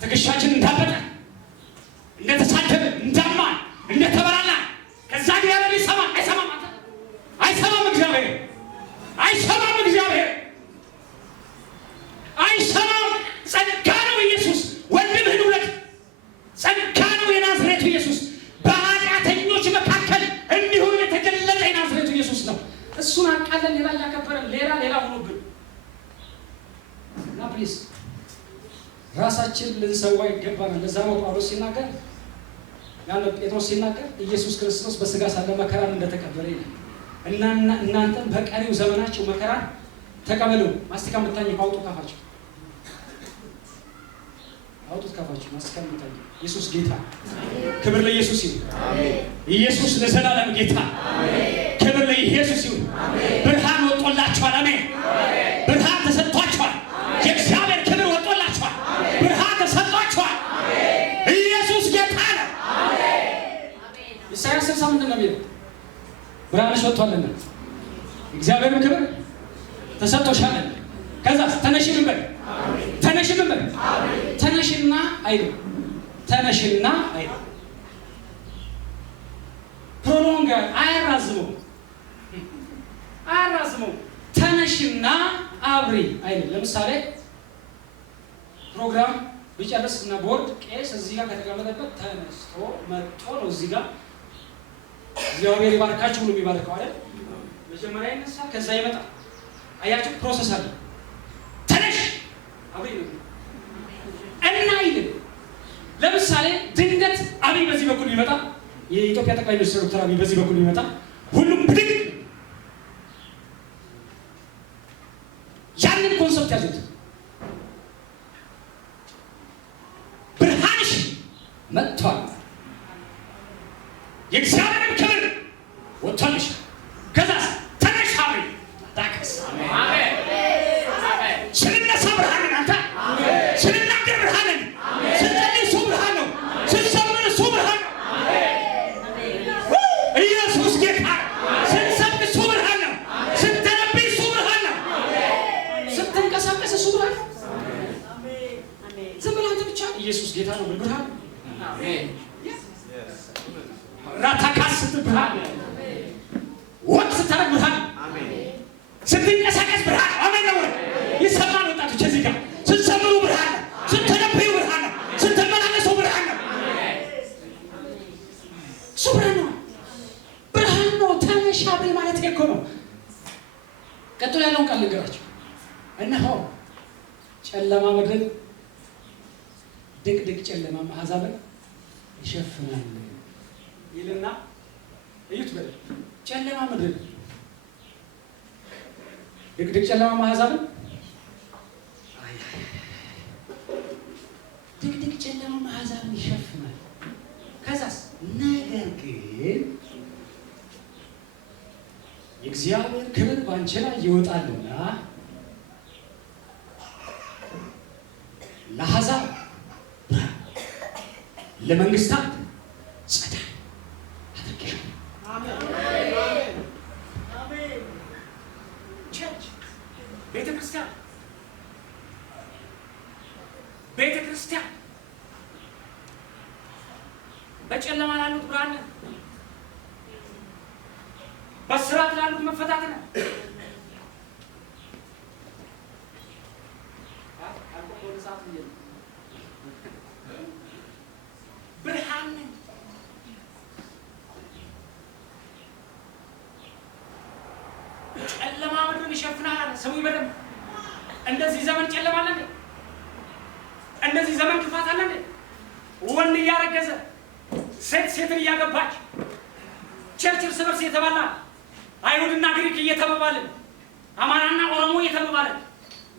ትከሻችን እንዳበጠ፣ እንደተሳደበ፣ እንዳማን፣ እንደተበላላ ከዛ እግዚአብሔር ይሰማል አይሰማም? አንተ አይሰማም። እግዚአብሔር አይሰማም። እግዚአብሔር አይሰማም። ጸጋ ነው ኢየሱስ። ወንድምህን ውለድ። ጸጋ ነው የናዝሬቱ ኢየሱስ። በኃጢአተኞች መካከል እንዲሁ የተገለጠ የናዝሬቱ ኢየሱስ ነው። እሱን አቃለን ሌላ እያከበረን ሌላ ሆኖብን እና ፕሊዝ ራሳችን ልንሰዋ ይገባናል። ለዛ ነው ጳውሎስ ሲናገር፣ ያን ጴጥሮስ ሲናገር ኢየሱስ ክርስቶስ በስጋ ሳለ መከራን እንደተቀበለ ይላል እና እናንተም በቀሪው ዘመናችሁ መከራን ተቀበሉ። ማስቲካ ምታኝ አውጡ ካፋችሁ፣ አውጡት ካፋችሁ። ማስቲካ ምታኝ። ኢየሱስ ጌታ። ክብር ለኢየሱስ ይሁን። አሜን። ኢየሱስ ለዘላለም ጌታ። አሜን። ክብር ለኢየሱስ ይሁን። አሜን። ብርሃን ወጥቶላችኋል። አሜን። ብርሃን ተሰጥቷችኋል። የእግዚአብሔር ክብር ወጥቶላችኋል። ብርሃን ተሰጥቷችኋል። ኢየሱስ ጌታ ነው። ኢሳይያስ 60 ምንድን ነው የሚለው? ብርሃንሽ ወጥቷልና እግዚአብሔርን ክብር ተሰጥቶሻልና። ከዛ ተነሽ ምን በል? ተነሽ ምን በል? ተነሽና አይደል? ተነሽና አይደል? ፕሮሎንግ አያራዝመው፣ አያራዝመው። ተነሽና አብሪ አይደል? ለምሳሌ ፕሮግራም ቢጨርስና ቦርድ ቄስ እዚህ ጋር ከተቀመጠበት ተነስቶ መጥቶ ነው እዚህ ጋር እግዚአብሔር ይባርካችሁ ብሎ የሚባርከው አይደል? መጀመሪያ ይነሳ፣ ከዛ ይመጣ። አያችሁ ፕሮሰስ አለ። ተነሽ አብሪ ነው እና አይደል? ለምሳሌ ድንገት አብይ በዚህ በኩል ይመጣ፣ የኢትዮጵያ ጠቅላይ ሚኒስትር ዶክተር አብይ በዚህ በኩል ይመጣ፣ ሁሉም ብድግ። ያንን ኮንሰፕት ያዙት። ብርሃንሽ የእግዚአብሔርን ክብር ወጥቶልሽ ከዛስ ተነሽ አብሪ ዳክስ አሜን ስንነሳ ብርሃንን አንተ ስንናገር ብርሃንን ስንጸልይ እሱ ብርሃን ነው ስንሰብር እሱ ብርሃን ነው ኢየሱስ ጌታ ስንሰብክ እሱ ብርሃን ነው ስንተነብይ እሱ ብርሃን ነው ስትንቀሳቀስ እሱ ብርሃን ነው ዝም ብለህ አንተ ብቻ ኢየሱስ ጌታ ነው ብርሃን አሜን ራታካስ ብርሃን ወጥ ስተረግ ብርሃን ስትንቀሳቀስ ብርሃን አሜን ነው ይሰማል ወጣቶች እዚህ ጋር ስትሰምሩ ብርሃን ነው ስትተነብዩ ብርሃን ነው ስትመላለሱ ብርሃን ነው እሱ ብርሃን ነው ተነሽ አብሪ ማለት እኮ ነው ቀጥሎ ያለውን ቃል ልንገራችሁ እነሆ ጨለማ ምድርን ድቅድቅ ጨለማ አሕዛብን ይሸፍናል ይልና እዩት በል ጨለማ ምድር ድቅድቅ ጨለማ አሕዛብን ድቅድቅ ጨለማ አሕዛብን ይሸፍናል ከዛስ ነገር ግን የእግዚአብሔር ክብር ባንቺ ላይ ይወጣልና ለአሕዛብ ብርሃን ለመንግስታት ጸዳል አድርጌሻለሁ አሜን አሜን ቸርች ቤተክርስቲያን በጨለማ ላሉት ብርሃን በስራት ላሉት መፈታት ነው ብርሃን ጨለማ ምድርን ይሸፍናል ስሙ ይበደም እንደዚህ ዘመን ጨለማ አለ እንደዚህ ዘመን ክፋት አለ ወንድ እያረገዘ ሴት ሴትን እያገባች ቸርች እርስ በርስ እየተባላ አይሁድና ግሪክ እየተባባለ አማራና ኦሮሞ እየተባባለ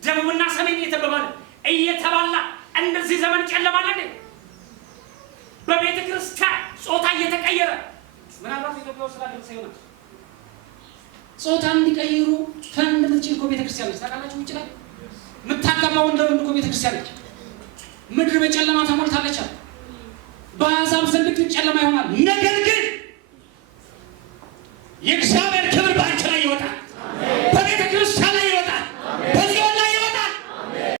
ደቡብና ሰሜን እየተባባለ እየተባላ እንደዚህ ዘመን ጨለማ አለ በቤተ ክርስቲያን ጾታ እየተቀየረ ምናልባት ኢትዮጵያ ውስጥ ስላለ ሰይሆና ጾታ እንዲቀይሩ ፈንድ ምትችል እኮ ቤተ ክርስቲያን ነች ታውቃላችሁ ይችላል ምታቀባው እንደወንድ እኮ ቤተ ክርስቲያን ነች ምድር በጨለማ ተሞልታለች በአሕዛብ ዘንድ ጨለማ ይሆናል ነገር ግን የእግዚአብሔር